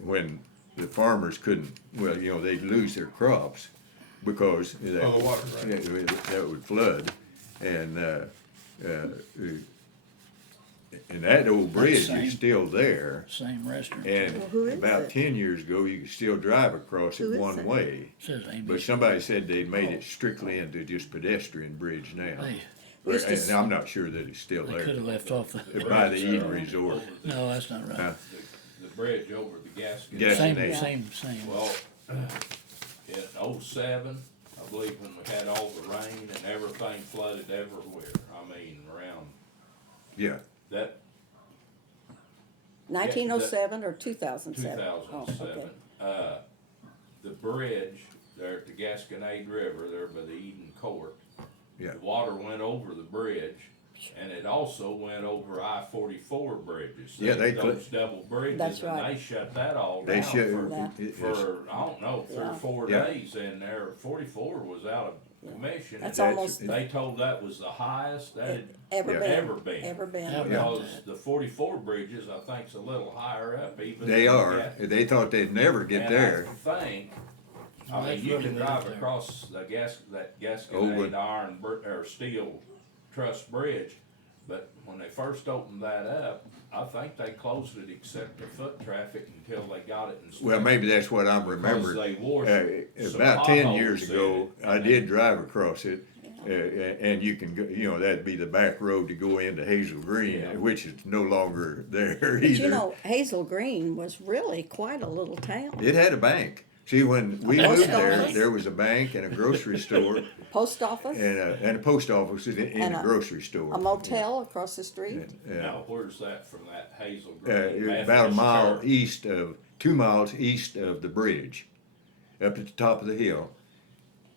when the farmers couldn't, they'd lose their crops because that, Oh, the water, right. that would flood, and that old bridge same. is still there. Same restaurant. And Well, who is about it? 10 years ago, you could still drive across Who it is one it? way. Says Amy. But somebody said they made it strictly into just pedestrian bridge now. We used to And I'm not sure that it's still They could there. have left off the. By the Eden Resort. No, that's not right. Huh? The bridge over the Gaston. Gas- Same, Gastonade. same. Well, in '07, I believe when we had all the rain and everything flooded everywhere, I mean, around Yeah, that 1907 or two 2007? thousand seven. The bridge there at the Gasconade River, there by the Eden Court, yeah. the water went over the bridge, and it also went over I-44 bridges. Yeah, Those double bridges, That's and right. they shut that all They down should, for, I don't know, 3 or Yeah. 4 Yeah. days, and there, 44 was out of commission. That's And almost They told that was the highest that had ever Yeah. been. ever been. Ever been. Yeah. Because the 44 bridges, I think, is a little higher up even. They than the are. They thought they'd never get and there. I think, I mean, you can drive across that Gasconade iron or steel truss bridge, but when they first opened that up, I think they closed it except for foot traffic until they got it inspected. Well, maybe that's what I'm Because remembering. they wore some About 10 potholes years in ago, it, I and did drive across it, and you can go, that'd be the back road to go into Hazel Green, Yeah. which is no longer there But either. Hazel Green was really quite a little town. It had a bank. See, when we post moved there, office? there was a bank and a grocery store Post office, and a post office in And a a- grocery store. a motel across the street. Now, where's that from that Hazel Green? About a Methodist mile Church? 2 miles east of the bridge, up at the top of the hill.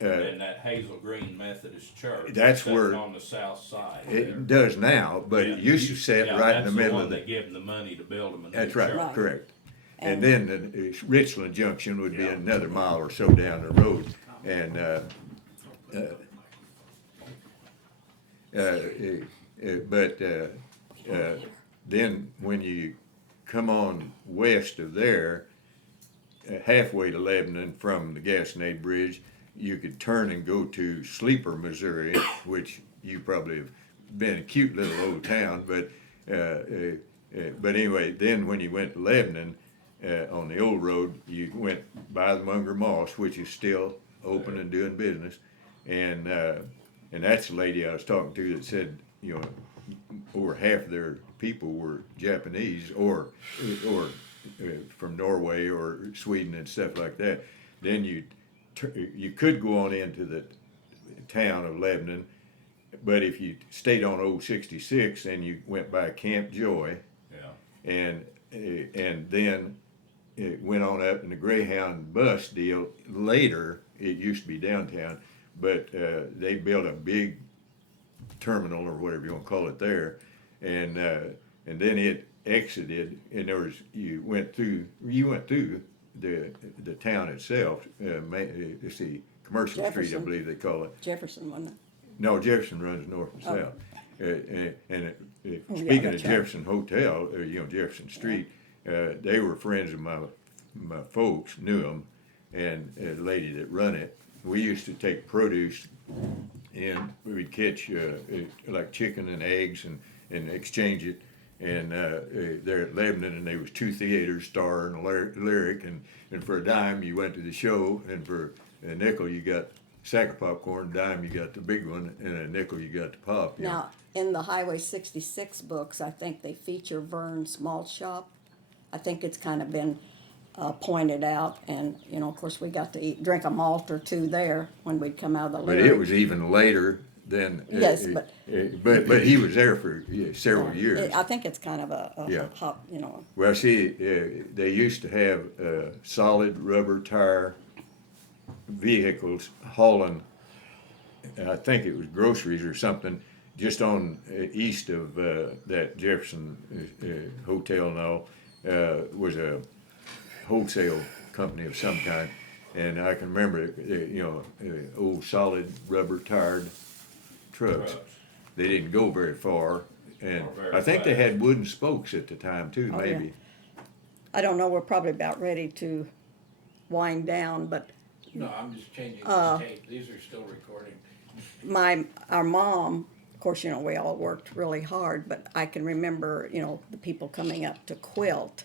And that Hazel Green Methodist Church. That's sitting where- on the south side there. It does now, but it used to sit Yeah, right in the that's middle one of the. that gave them the money to build them a new That's right, church. Right. correct. And And- then Richland Junction would be Yeah. another mile or so down the road. And then when you come on west of there, halfway to Lebanon from the Gastonade Bridge, you could turn and go to Sleeper, Missouri, which you probably have been a cute little old town, but anyway, then when you went to Lebanon, on the old road, you went by the Munger-Moss, which is still open and doing business, and that's the lady I was talking to that said, over half of their people were Japanese or from Norway or Sweden and stuff like that. Then you could go on into the town of Lebanon, but if you stayed on Old 66 and you went by Camp Joy, Yeah. and then it went on up in the Greyhound bus deal. Later, it used to be downtown, but they built a big terminal or whatever you want to call it there, and then it exited, and you went through the town itself. It's the Commercial Street, I Jefferson. believe they call it. Jefferson, wasn't it? No, Jefferson runs north and Oh. south. Yeah, Speaking of that's right. Jefferson Hotel, Jefferson Street, they were friends of my folks, knew them, and the lady that run it. We used to take produce, and we'd catch like chicken and eggs and exchange it. And there at Lebanon, and there was 2 theaters, Star and Lyric, and for a dime you went to the show, and for a nickel you got a sack of popcorn, dime you got the big one, and a nickel you got the pop. Now, in the Highway 66 books, I think they feature Vern's Malt Shop. I think it's kind of been pointed out, and, you know, of course, we got to drink a malt or two there when we'd come out of the But lyric. it was even later than. Yes, but- But he was there for several years. I think it's kind of a Yeah. hot, you know, Well, see, they used to have solid rubber tire vehicles hauling, I think it was groceries or something, just on east of that Jefferson Hotel and all, was a wholesale company of some kind. And I can remember, old solid rubber tired trucks. Trucks. They didn't go very far. And Or very I think they fast. had wooden spokes at the time too, Oh, yeah. maybe. I don't know, we're probably about ready to wind down, but No, I'm just changing the tape. These are still recording. our mom, of course, you know, we all worked really hard, but I can remember, you know, the people coming up to quilt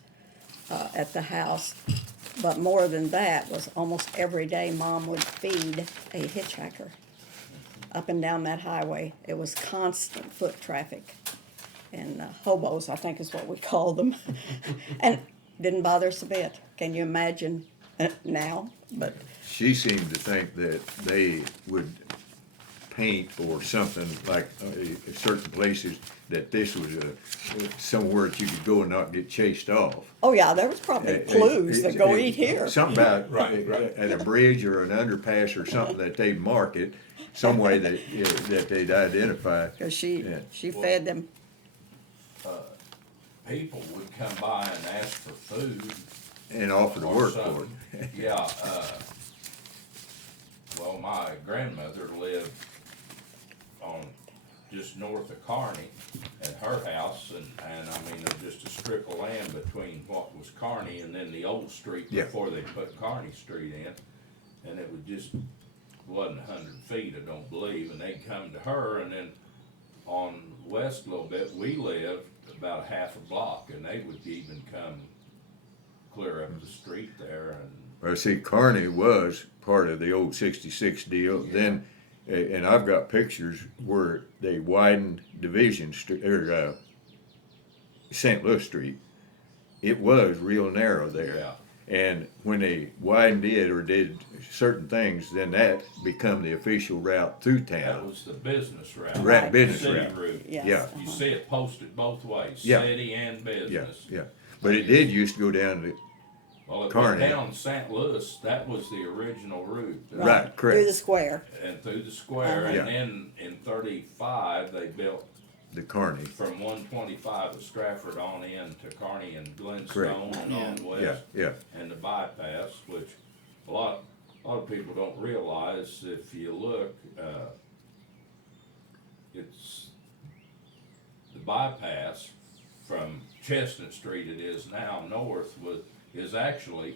at the house. But more than that was almost every day Mom would feed a hitchhiker up and down that highway. It was constant foot traffic. And hobos, I think is what we call them. And didn't bother us a bit. Can you imagine now? But She seemed to think that they would paint or something like certain places, that this was somewhere that you could go and not get chased off. oh yeah, there was probably clues that go eat here. Something about Right. at a bridge or an underpass or something that they'd mark it some way that they'd identify. Because Yeah. she fed them. People would come by and ask for food And offer to or work for something. it. Yeah, well, my grandmother lived on just north of Kearney at her house, and I mean, there's just a strip of land between what was Kearney and then the old street Yeah. before they put Kearney Street in, and it was just, wasn't 100 feet, I don't believe, and they'd come to her, and then on west a little bit, we lived about half a block, and they would even come clear up the street there, and Well, see, Kearney was part of the old 66 deal. Yeah. Then, and I've got pictures where they widened Division Street, or St. Louis Street. It was real narrow there. yeah. And when they widened it or did certain things, then that become the official route through That town. was the business route. Right, business City route. route. Yes. Yeah. You see it posted both ways, Yeah. city and Yeah, business. yeah. But it did used to go down to, Well, it Kearney. went down St. Louis, that was the original route. Right, correct. Through the square. And through the square, Uh-huh. and then in 35, they built the Kearney. from 125 of Stratford on in to Kearney and Glenstone and on Yeah, west. yeah. And the bypass, which a lot of people don't realize, if you look, it's the bypass from Chestnut Street it is now north is actually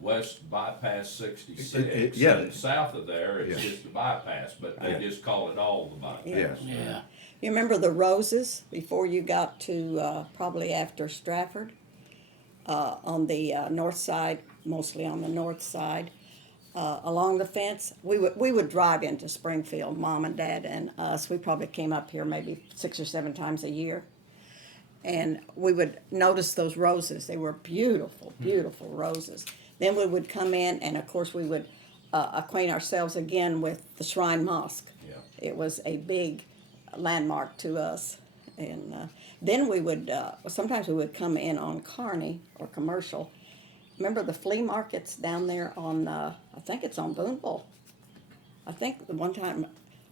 west bypass 66. yeah. And south of there, it's Yeah. just the bypass, but they Yeah. just call it all the bypass. Yeah. Yeah. You remember the roses before you got to probably after Stratford? On the north side, mostly on the north side, along the fence. We would drive into Springfield, Mom and Dad and us. We probably came up here maybe 6 or 7 times a year. And we would notice those roses. They were beautiful, beautiful roses. Then we would come in, and of course we would acquaint ourselves again with the Shrine Mosque. Yeah. It was a big landmark to us. And then we would, sometimes we would come in on Kearney or Commercial. Remember the flea markets down there on, I think it's on Boonville. I think the one time,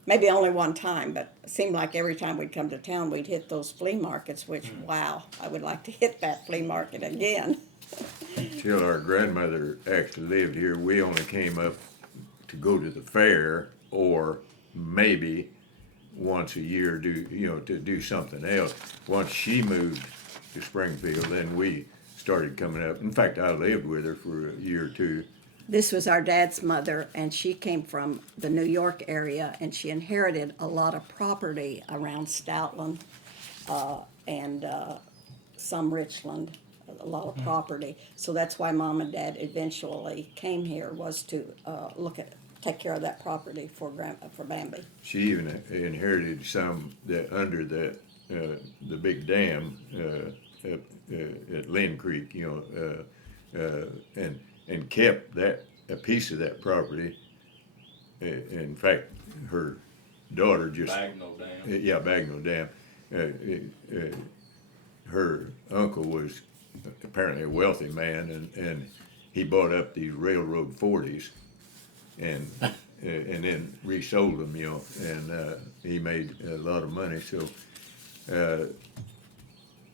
maybe only one time, but it seemed like every time we'd come to town, we'd hit those flea markets, which, wow, I would like to hit that flea market again. Till our grandmother actually lived here, we only came up to go to the fair or maybe once a year to do something else. Once she moved to Springfield, then we started coming up. In fact, I lived with her for a year or two. This was our dad's mother, and she came from the New York area, and she inherited a lot of property around Stoutland and some Richland, a lot of property. So that's why Mom and Dad eventually came here, was to take care of that property for Bambi. She even inherited some that under the big dam at Lynn Creek. and kept a piece of that property. In fact, her daughter just Bagnell Dam. yeah, Bagnell Dam. Her uncle was apparently a wealthy man, and he bought up these railroad 40s, and then resold them, and he made a lot of money. So A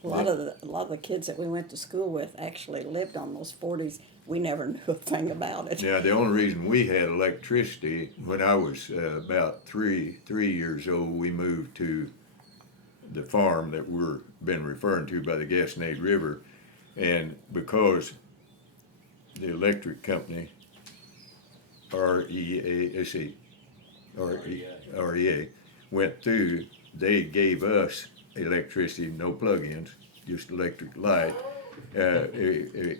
lot of the kids that we went to school with actually lived on those 40s. We never knew a thing about it. yeah, the only reason we had electricity when I was about three years old, we moved to the farm that we're been referring to by the Gasconade River, and because the electric company REA went through, they gave us electricity, no plug-ins, just electric light,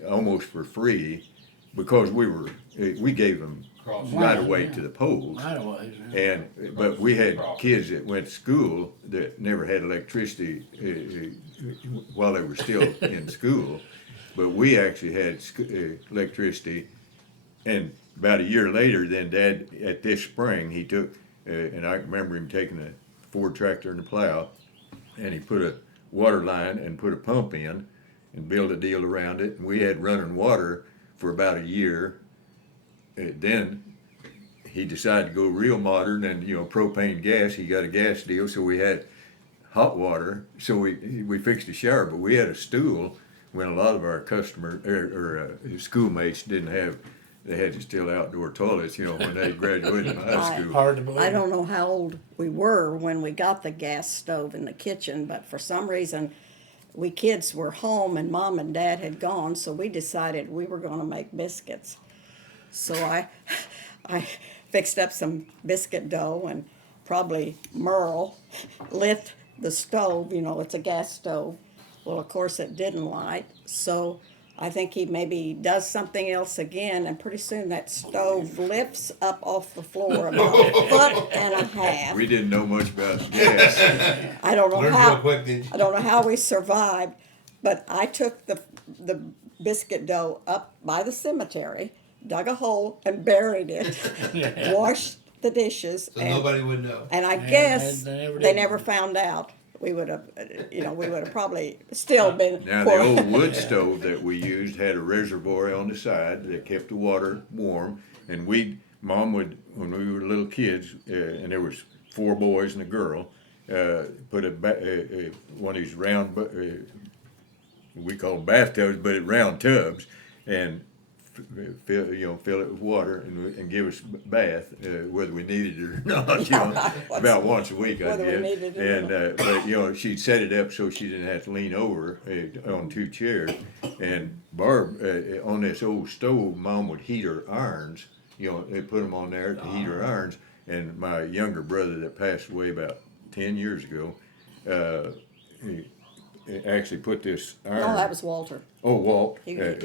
almost for free, because we gave them right away to the poles. Right away. Yeah. But we had kids that went to school that never had electricity while they were still in school, but we actually had electricity. And about a year later, then Dad, at this spring, he took, and I remember him taking a Ford tractor and a plow, and he put a water line and put a pump in and built a deal around it. And we had running water for about a year. Then he decided to go real modern and, propane gas. He got a gas deal, so we had hot water. So we fixed a shower, but we had a stool when a lot of our customers or schoolmates didn't have. They had still outdoor toilets, when they graduated from high school. Hard to believe. I don't know how old we were when we got the gas stove in the kitchen, but for some reason, we kids were home and Mom and Dad had gone, so we decided we were going to make biscuits. So I fixed up some biscuit dough, and probably Merle lit the stove. It's a gas stove. Well, of course, it didn't light, so I think he maybe does something else again, and pretty soon that stove lifts up off the floor about a foot and a half. We didn't know much about gas. I don't know Learned how. real quick, didn't you? I don't know how we survived, but I took the biscuit dough up by the cemetery, dug a hole and buried it, washed the dishes, So nobody would know. and I Yeah, guess they never they did. never found out. We would have, probably still been. Now, the old wood stove that we used had a reservoir on the side that kept the water warm, and Mom would, when we were little kids, and there was 4 boys and a girl, put one of these round, we call them bathtubs, but round tubs, and fill it with water and give us a bath, whether we needed it or not, about once a week, I Whether we guess. needed it or But she'd set it up so she didn't have to lean over on 2 chairs. And Barb, on this old stove, Mom would heat her irons. They put them on there to heat her irons. And my younger brother that passed away about 10 years ago, he actually put this iron. No, that was Walter. Oh, Walt. He ironed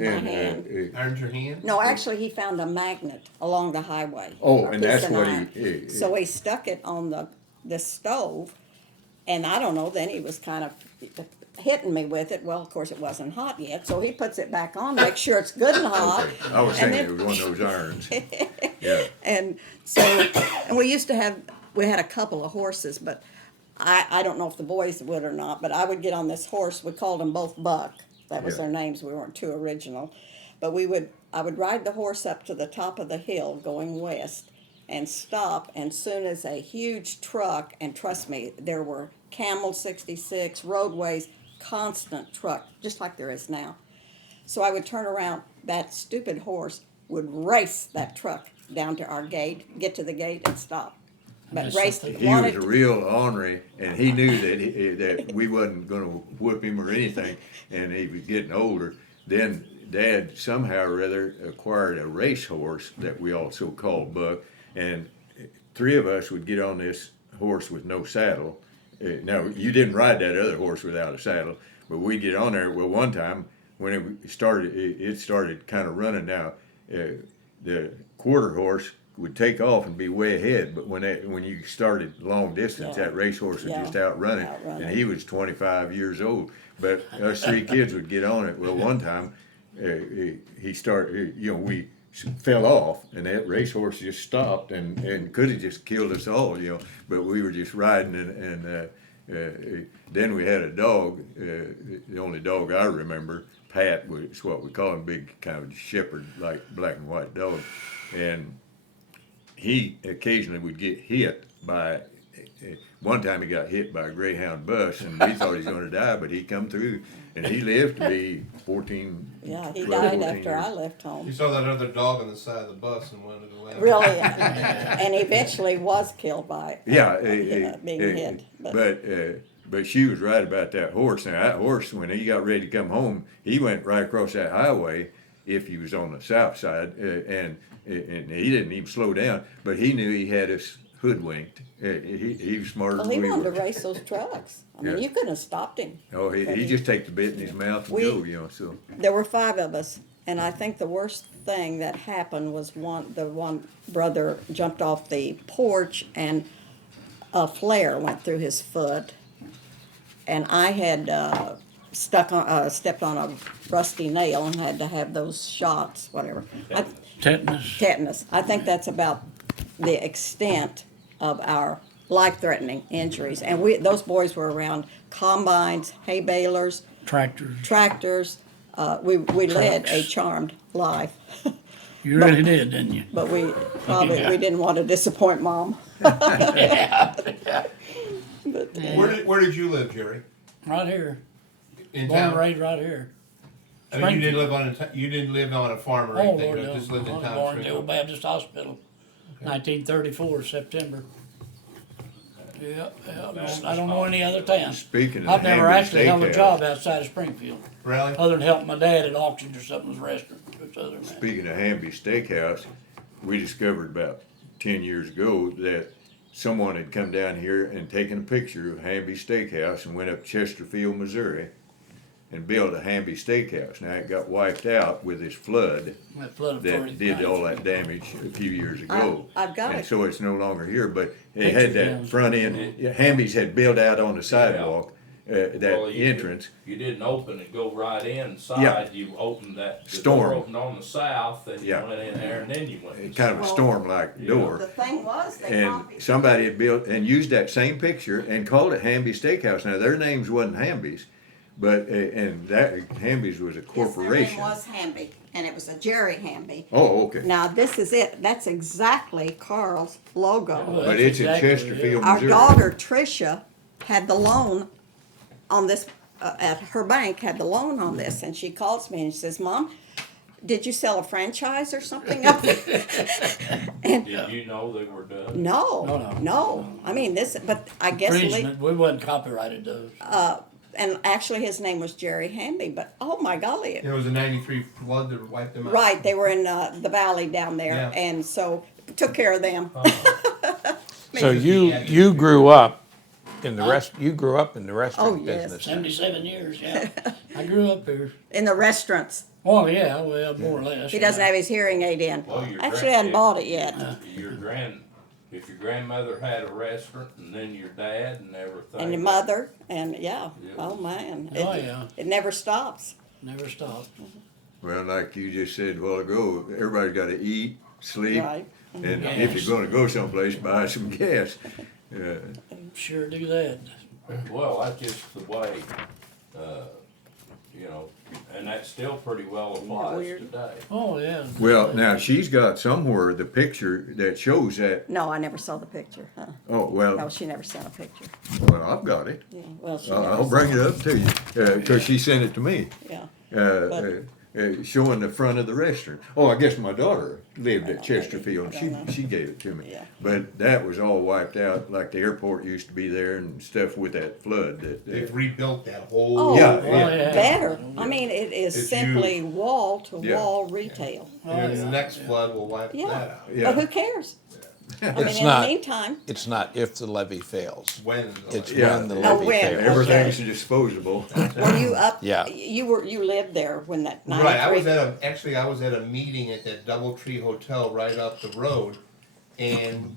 my hand. Ironed your hand? No, actually, he found a magnet along the highway. Oh, and that's Piston what iron. So he stuck it on the stove, and I don't know, then he was kind of hitting me with it. Well, of course, it wasn't hot yet, so he puts it back on, make sure it's good and hot. Okay. I was and thinking then- it was one of those irons. Yeah. And so, and we had a couple of horses, but I don't know if the boys would or not, but I would get on this horse. We called them both Buck. That was Yeah. their names. We weren't too original. But I would ride the horse up to the top of the hill going west and stop. And soon as a huge truck, and trust me, there were Camel 66, roadways, constant truck, just like there is now. So I would turn around. That stupid horse would race that truck down to our gate, get to the gate and stop. But Just raced, something- He was wanted a to- real ornery, and he knew that we wasn't going to whip him or anything, and he was getting older. Then Dad somehow or other acquired a racehorse that we also called Buck, and 3 of us would get on this horse with no saddle. Now, you didn't ride that other horse without a saddle, but we'd get on there. Well, one time when it started kind of running now, the quarter horse would take off and be way ahead, but when you started long distance, Yeah. that racehorse was Yeah. just outrunning, Outrunning. and he was 25 years old. But us 3 kids would get on it. Well, one time he started, we fell off, and that racehorse just stopped and could have just killed us all, but we were just riding, and then we had a dog, the only dog I remember, Pat, was what we call him, big kind of shepherd, like black and white dog, and he occasionally would get hit by, one time he got hit by a Greyhound bus, and we thought he was gonna die, but he come through, and he lived to be 14, Yeah, he 12, died 14 after years. I left You home. saw that other dog on the side of the bus and wanted to go out. Really, and eventually was killed by Yeah, being hit. but she was right about that horse. Now that horse, when he got ready to come home, he went right across that highway. If he was on the south side, and he didn't even slow down, but he knew he had us hoodwinked. He was smarter Well, than he we wanted were. to race those trucks. I mean, Yeah. you couldn't have stopped him. Oh, he just take the bit in his mouth and We- go, So There were 5 of us, and I think the worst thing that happened was the one brother jumped off the porch and a flare went through his foot, and I had stepped on a rusty nail and had to have those shots, whatever. Tetanus. Tetanus. I think that's about the extent of our life-threatening injuries, and those boys were around combines, hay balers, Tractors. tractors. We led a Trucks. charmed life, You really did, didn't you? but we didn't want to disappoint Mom. Where did you live, Jerry? Right here. In Born and town? raised right here. I mean, you didn't live on a farm or Oh, anything, Lord, you no. just lived I in was town. born at the Springfield. old Baptist Hospital, 1934, September. Yeah, I don't know any other town. speaking of I've never Hamby actually held a Steakhouse- job outside of Springfield, Really? other than helping my dad at auctions or something with restaurant. Which other than that. Speaking of Hamby Steakhouse, we discovered about 10 years ago that someone had come down here and taken a picture of Hamby Steakhouse and went up Chesterfield, Missouri, and built a Hamby Steakhouse. Now it got wiped out with this flood That flood of that did 45. all that damage a few years ago. I've got And it. so it's no longer here, but it Picture had that down. front end, Hamby's had built out on the sidewalk, that Well, entrance. You didn't open and go right Yeah. inside, you opened the Storm. door opened on the south, and you Yeah. went in there, and then you went. Kind of a storm-like door. The thing was, they And copied. somebody had built and used that same picture and called it Hamby Steakhouse. Now their names wasn't Hamby's, but and that Hamby's was a corporation. His name was Hamby, and it was a Jerry Hamby. Oh, okay. Now, this is it. That's exactly Carl's logo. Well, But that's it's exactly, in Chesterfield, Our Missouri. daughter Tricia had the loan on this, at her bank, had the loan on this, and she calls me and she says, "Mom, did you sell a franchise or something up there?" And Did you know they were done? no. I mean, this, but I guess, Infringement, we wasn't copyrighted those. and actually his name was Jerry Hamby, but oh my golly. It was a '93 flood that wiped them out. Right, they were in the valley down there, Yeah. and so took care of them. So you grew up in the restaurant yes. business. 77 years, yeah. I grew up here. In the restaurants. Oh, yeah, well, more or less. He doesn't have his hearing aid in. Well, your Actually, I hadn't bought it yet. If your grandmother had a restaurant, and then your dad and everything. And your mother, and yeah, Yeah. oh man. Oh, yeah. It never stops. Never stopped. Well, like you just said a while ago, everybody's got to eat, sleep, Right. and Gas. if you're going to go someplace, buy some gas. Sure do that. Well, that's just the way, and that still pretty well applies weird? today. Oh, yeah. Well, now she's got somewhere the picture that shows that. No, I never saw the picture. Huh? Oh well, No, she never sent a picture. well I've got it. Yeah. Well, she I'll never bring sent it up to you because she sent it to me. Yeah. Showing the front of the restaurant. Oh, I guess my daughter lived at Chesterfield. I don't know. She gave it to me. Yeah. But that was all wiped out, like the airport used to be there and stuff with that flood. They've rebuilt that whole. Oh, Yeah, yeah. better. I mean, it is It's simply huge. wall to wall retail. And the next flood will wipe that Yeah. out. Yeah. But who cares? I mean, It's in not- the meantime, It's not if the levee fails. When. It's Yeah. when the No, levy when. fails. Everything's disposable. were you up? Yeah. You lived there when that 93. Right, I was at a meeting at that Doubletree Hotel right up the road, and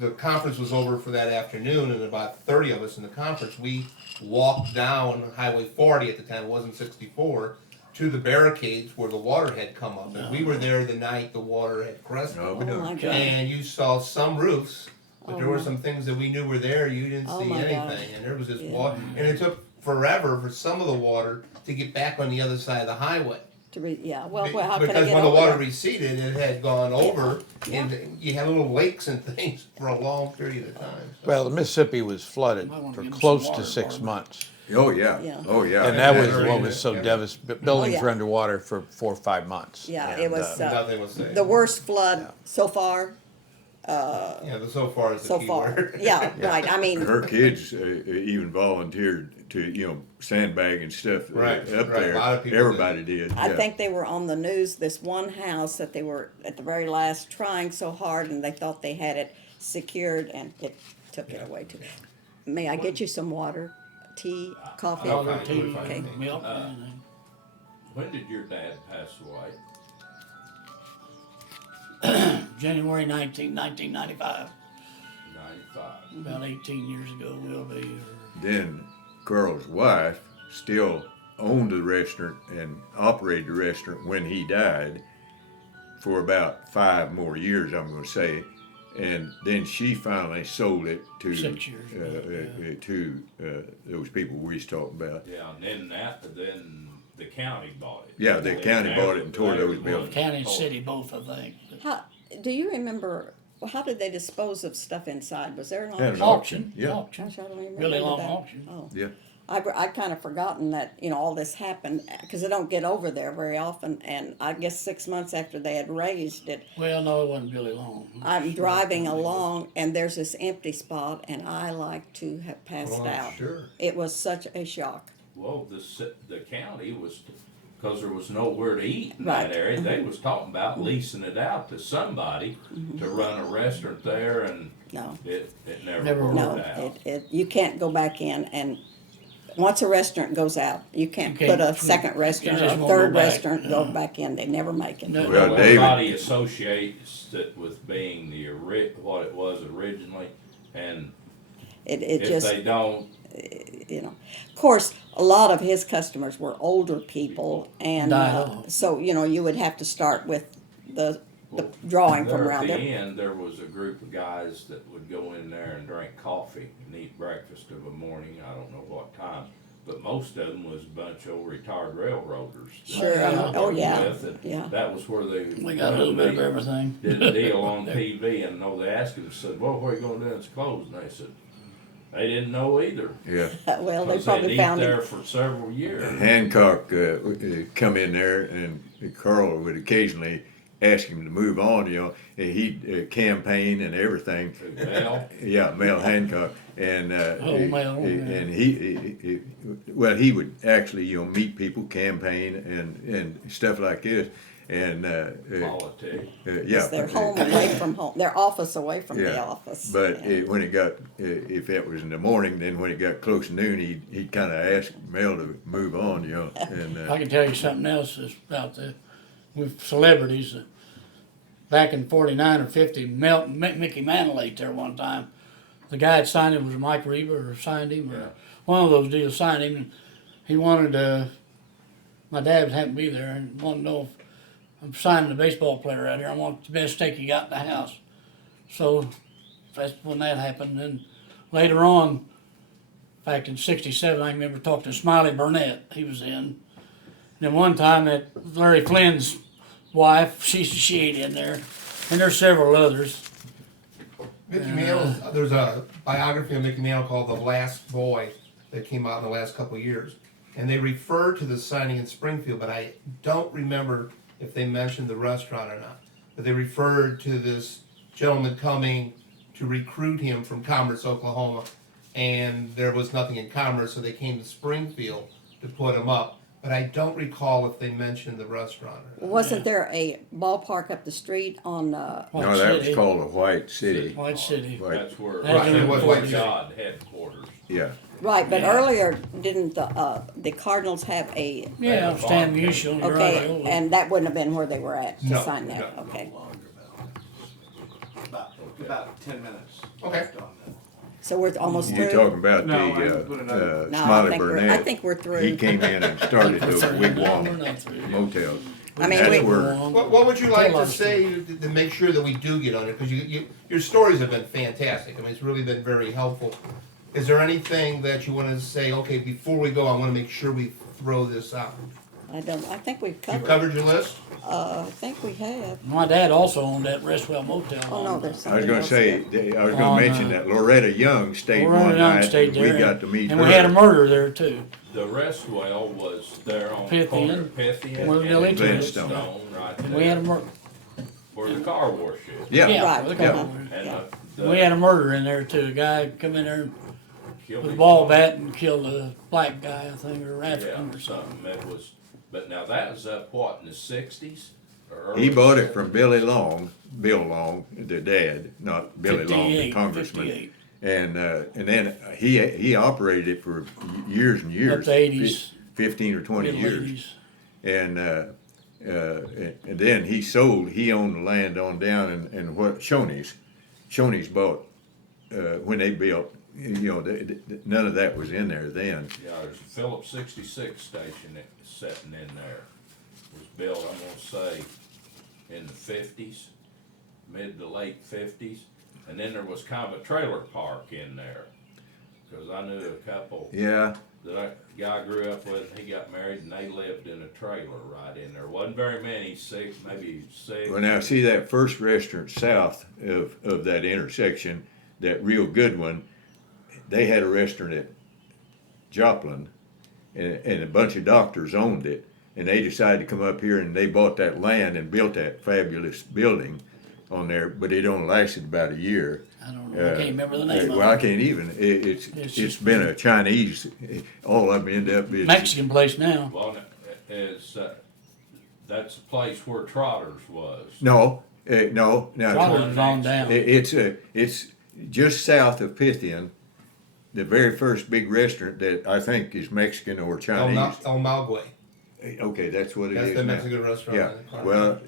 the conference was over for that afternoon, and about 30 of us in the conference, we walked down Highway 40 at the time, it wasn't 64, to the barricades where the water had come up. And we were there the night the water had crested. Oh, we Oh, my don't. God. And you saw some roofs, but there Oh, were my. some things that we knew were there, you didn't Oh, see my anything. gosh. And there was just Yeah. water, and it took forever for some of the water to get back on the other side of the highway. Yeah, well, how can I Because get when the over water that? receded, it had gone over, Yeah. and you had little lakes and things for a long period of time. So. Well, the Mississippi was flooded Might wanna for give 'em some close water, to 6 Barbara. months. Oh, yeah, Yeah. oh, yeah. And that was Yeah. what was so Yeah. devastating. Buildings yeah. were underwater for 4 or 5 months. Yeah, And, it was Nothing was safe. the worst flood so far. Yeah, the so far is the So key far, word. yeah, right. I mean, Her kids even volunteered to, sandbag and stuff Right, up right. there. A lot of people Everybody did. I yeah. think they were on the news. This one house that they were at the very last trying so hard, and they thought they had it secured, and it took it away too. May I get you some water, tea, coffee? I'll Other find- tea, we'll find Okay. milk, anything. When did your dad pass away? January 1995, 95. about 18 years ago will be. Then Carl's wife still owned the restaurant and operated the restaurant when he died for about 5 more years, I'm going to say. And then she finally sold it to 6 years, to those people we was talking about. Yeah, and then the county bought it. Yeah, the county bought it and tore those buildings. County and city both, I think. How, do you remember? Well, how did they dispose of stuff inside? Was there an Had auction? an auction. Yeah, Auction. Gosh, I don't even Really remember long that. auction. Oh, yeah. I kind of forgotten that all this happened because I don't get over there very often, and I guess 6 months after they had raised it, Well, no, it wasn't really long. I'm driving along and there's this empty spot, and I like to have passed Oh, I'm out. sure. It was such a shock. Well, the county was, because there was nowhere to eat in Right. that area, they was talking about leasing it out to somebody to run a restaurant there, and No, it never Never worked no, out. you can't go back in, and once a restaurant goes out, you can't You can't- put a second restaurant or just a won't third go back. restaurant go back in. They never make it. No. Well, David- Everybody associates it with being what it was originally, and It if just, they don't, Of course, a lot of his customers were older people, and Died off. so you would have to start with the drawing from there around at the there. end, there was a group of guys that would go in there and drink coffee and eat breakfast of a morning, I don't know what time. But most of them was a bunch of old retired railroaders. that Sure, they yeah. worked Oh, yeah, with, and yeah. That was where they. We got a little bit of everything. Did a deal on TV, and they asked him, said, well, what are you gonna do when it's closed? And they said, they didn't know either. Yeah. Well, they 'Cause probably they'd found eat there it. for several years. Hancock come in there, and Carl would occasionally ask him to move on. And he'd campaign and everything. Well, Yeah, Mel Hancock, and Mel, yeah. and he would actually meet people, campaign, and stuff like this, and politics. yeah. It's their home away from home, their office away from the Yeah, office. but Yeah. when it got, if it was in the morning, then when it got close to noon, he'd kind of ask Mel to move on, and I can tell you something else is about with celebrities. Back in 49 or 50, Mickey Mantle ate there one time. The guy that signed him was Mike Reaver, or signed him, or Yeah. one of those deals signed him. And he wanted my dad happened to be there and wanted to know if I'm signing a baseball player out here. I want the best steak you got in the house. So that's when that happened. And later on, in fact, in '67, I remember talking to Smiley Burnett. He was in. And then one time that Larry Flynn's wife, she ate in there, and there's several others. Mickey Mantle, there's a biography of Mickey Mantle called The Last Boy that came out in the last couple of years. And they refer to the signing in Springfield, but I don't remember if they mentioned the restaurant or not. But they referred to this gentleman coming to recruit him from Commerce, Oklahoma. And there was nothing in Commerce, so they came to Springfield to put him up. But I don't recall if they mentioned the restaurant or not. Wasn't there a ballpark up the street on, no, that was called the White City. White City. White, That's where Right, it was Fort like- God headquarters. yeah. right, but Yeah. earlier, didn't the Cardinals have a, Yeah, Stan Musial. okay, and that wouldn't have been where they were at to No, sign that, no. okay. About 10 minutes. Okay. left on that. So we're almost through? You're talking about No, I the, didn't put it up. No, I Smiley think Burnett. I think we're through. He came in and started those No, we're wigwam not through. motels. I mean, That's we- where, What would you like Tell to us. say to make sure that we do get on it? Because your stories have been fantastic. I mean, it's really been very helpful. Is there anything that you want to say, okay, before we go, I want to make sure we throw this out? I think we've You covered. covered your list? I think we have. My dad also owned that Restwell Motel. Oh, no, there's I was something gonna else say, here. I was Oh, gonna no. mention that Loretta Young stayed Loretta one Young night. stayed We there, got to meet and her. we had a murder there too. The Restwell was there on the Pythian. corner of Pythian Well, and Billy Glenstone. Glenstone, right And we had a there, murder. where the car wash is. Yeah, Right, the yeah. car. And Yeah. the We had a murder in there too. A guy come in there killed with a his ball wife. bat and killed a black guy, I think, or Yeah, African or something. something, it was, but now that was up, what, in the sixties? he bought it from Billy Long, Bill Long, the dad, not Billy Long, the 58, congressman. 58. And then he operated it for years and years. Up to 80s. 15 or 20 Middle years. 80s. And then he owned the land on down and what Shoney's bought, when they built, none of that was in there then. Yeah, there's a Phillips 66 station that was sitting in there. It was built, I'm gonna say, in the fifties, mid to late fifties. And then there was kind of a trailer park in there. Cause I knew a couple Yeah, that a guy grew up with, he got married and they lived in a trailer right in there. Wasn't very many, maybe six. well now see that first restaurant south of that intersection, that real good one, they had a restaurant at Joplin and a bunch of doctors owned it. And they decided to come up here and they bought that land and built that fabulous building on there, but it only lasted about a year. I don't know. I can't remember the name Well, I of it. can't even. It's It's just- been a Chinese. All of them end up is Mexican place now. Well, is, that's the place where Trotters was. no. Now Trotters on down. it's just south of Pythian, the very first big restaurant that I think is Mexican or Chinese. El Malgue. Okay, that's what it is That's the now. Mexican restaurant. Yeah, in the car. well,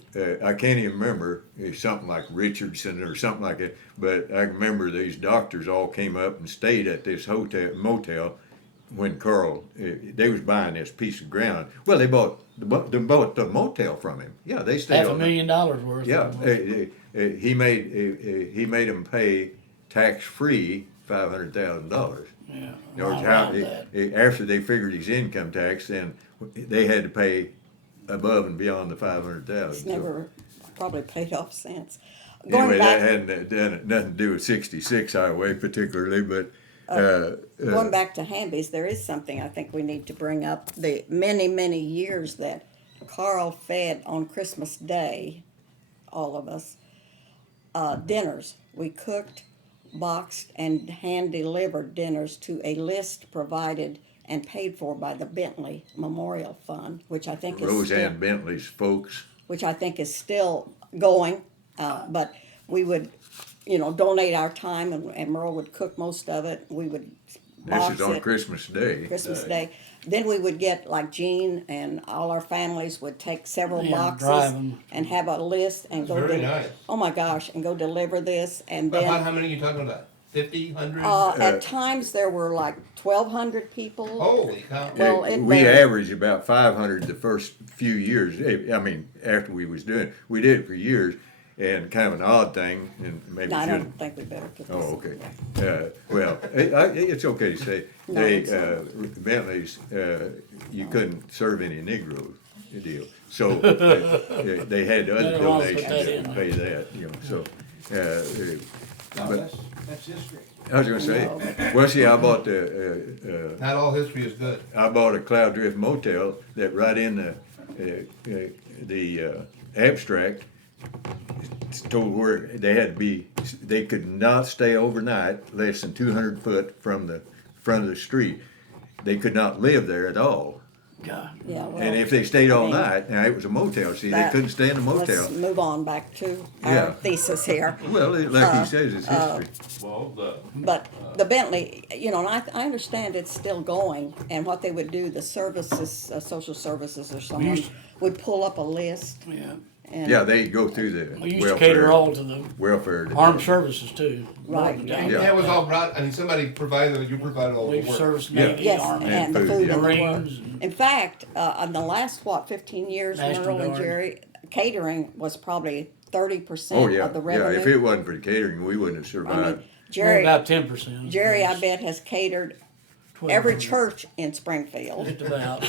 I can't even remember, it's something like Richardson or something like that, but I remember these doctors all came up and stayed at this motel when Carl, they was buying this piece of ground. Well, they bought the motel from him. Yeah, they stayed all night. $500,000 worth. Yeah, of it. he made them pay tax-free $500,000. Yeah. In other words, around that. after they figured his income tax, then they had to pay above and beyond the 500,000. It's never probably paid off since. Going Anyway, back, that hadn't done nothing to do with 66 highway particularly, but going back to Hamby's, there is something I think we need to bring up. The many, many years that Carl fed on Christmas Day, all of us, dinners. We cooked, boxed, and hand-delivered dinners to a list provided and paid for by the Bentley Memorial Fund, which I think is still, Roseanne Bentley's folks. which I think is still going. But we would, donate our time, and Merle would cook most of it. We would box This is on it. Christmas Day. Christmas Day. Then we would get, like Gene and all our families would take several Yeah, boxes drive 'em. and have a list and go. Very nice. Oh my gosh, and go deliver this, and But then how many are you talking about? 50, 100? at times there were like 1,200 people. Holy cow. Well, it We varied. averaged about 500 the first few years. I mean, after we was doing it. We did it for years, and kind of an odd thing, and maybe No, I shouldn't. don't think we better put this. Oh, in. okay. Well, it's okay to say, No, they, it's not. Bentley's, you couldn't serve any Negroes, deal. So, they had other Better off put donations that to in. pay that, so. No, But that's history. I was gonna say, well, see, I bought Not all history is good. I bought a Cloud Drift motel that right in the abstract told where they had to be, they could not stay overnight less than 200 foot from the front of the street. They could not live there at all. God. Yeah, well, And if they stayed all I mean, night, now it was a motel, see, they that- couldn't stay in the let's motel. move on back to our Yeah. thesis here. Well, like he says, it's history. Well, But the Bentley, and I understand it's still going, and what they would do, the services, social services or someone used- would pull up a list Yeah. and. Yeah, they go through the We used to cater welfare, all to the welfare. armed department. services too. Right. Northern Yeah. And that was all brought, I mean, somebody provided, you provided all the We've work. serviced Yeah. Navy, Yes, Army, and the food, food yeah. and the work. Marines, and In fact, in the last, 15 years, National Merle and Guard. Jerry, catering was probably 30% Oh, yeah, of the yeah, revenue. if it wasn't for the catering, we wouldn't have I survived. mean, Jerry, about 10%. Jerry, I bet, has catered 12. every church in Springfield. Just about.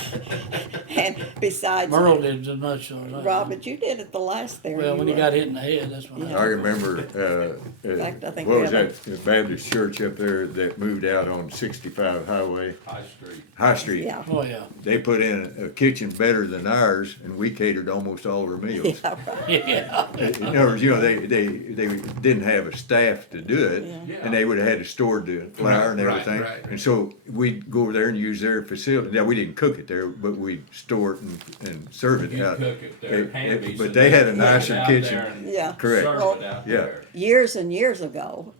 And besides, Merle did as much as I Rob, did. but you did it the last there. Well, when he were- got hit in the head, that's when Yeah. I remember, fact, I think what we was have that Baptist church up there that moved out on 65 Highway, High Street. High Street? Yeah. Oh, yeah. They put in a kitchen better than ours, and we catered almost all their meals. Yeah, right. Yeah. In other words, they didn't have a staff to do it, Yeah. and they would have had to store the flour and Right, everything. right. And so we'd go over there and use their facility. Now, we didn't cook it there, but we'd store it and serve it You out. cook it there, Hamby's. But and they had a put it nicer out kitchen. there and Yeah. Correct. Serve Well, it out yeah. there. Years and years ago,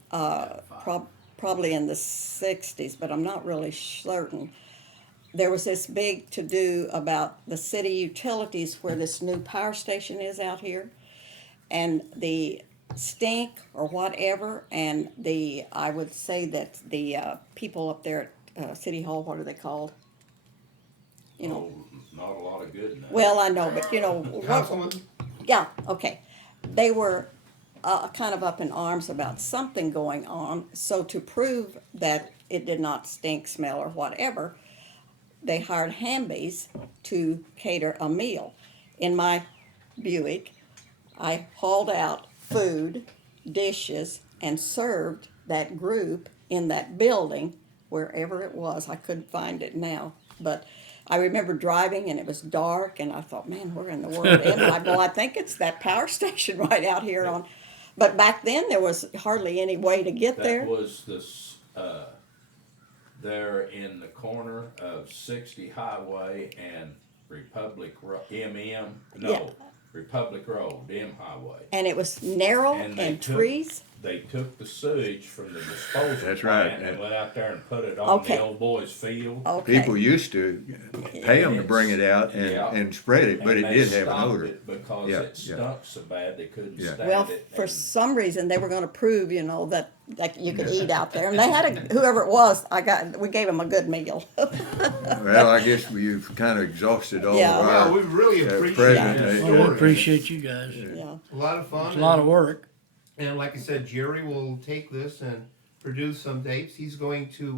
probably in the 60s, but I'm not really certain, there was this big to-do about the city utilities where this new power station is out here. And the stink or whatever, and I would say that the people up there at City Hall, what are they called? You know, Oh, not a lot of good now. well, I know, but you know, Councilman? yeah, okay. They were kind of up in arms about something going on. So to prove that it did not stink, smell, or whatever, they hired Hamby's to cater a meal. In my Buick, I hauled out food, dishes, and served that group in that building, wherever it was. I couldn't find it now, but I remember driving and it was dark, and I thought, man, where in the world am I? Well, I think it's that power station right out here on. But back then there was hardly any way to get there. That was there in the corner of 60 Highway and Republic Yeah. Republic Road, M Highway. And it was narrow And and, they took- trees. They took the sewage from the disposal That's right. plant and went out there and put it on Okay. the old boys' field. Okay. People used to pay them to bring it out Yeah. and spread it, but And it they did have an stopped odor. it because Yeah, it yeah. stunk so bad they couldn't Yeah. stand Well, it. for and- some reason, they were gonna prove, that you could eat out there. And they had whoever it was, we gave them a good meal. Well, I guess we've kind of exhausted all Yeah. of Well, our, we really appreciate present, that uh, Well, we story. appreciate you guys. Yeah. A lot of fun. It's a lot of work. And like I said, Jerry will take this and produce some dates. He's going to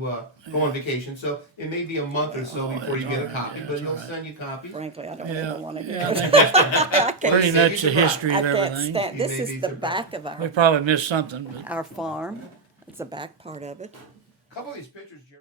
go on vacation, so it may be a month or so Oh, before you that's get a all right. copy, Yeah, but that's he'll all right. send you copies. Frankly, I don't Yeah, even want to do yeah, I it. think that's I pretty can't, much the history I of can't everything. stand, this You may is be the surprised. back of We probably missed something, but. our farm. It's the back part of it. A couple of these pictures, Jerry.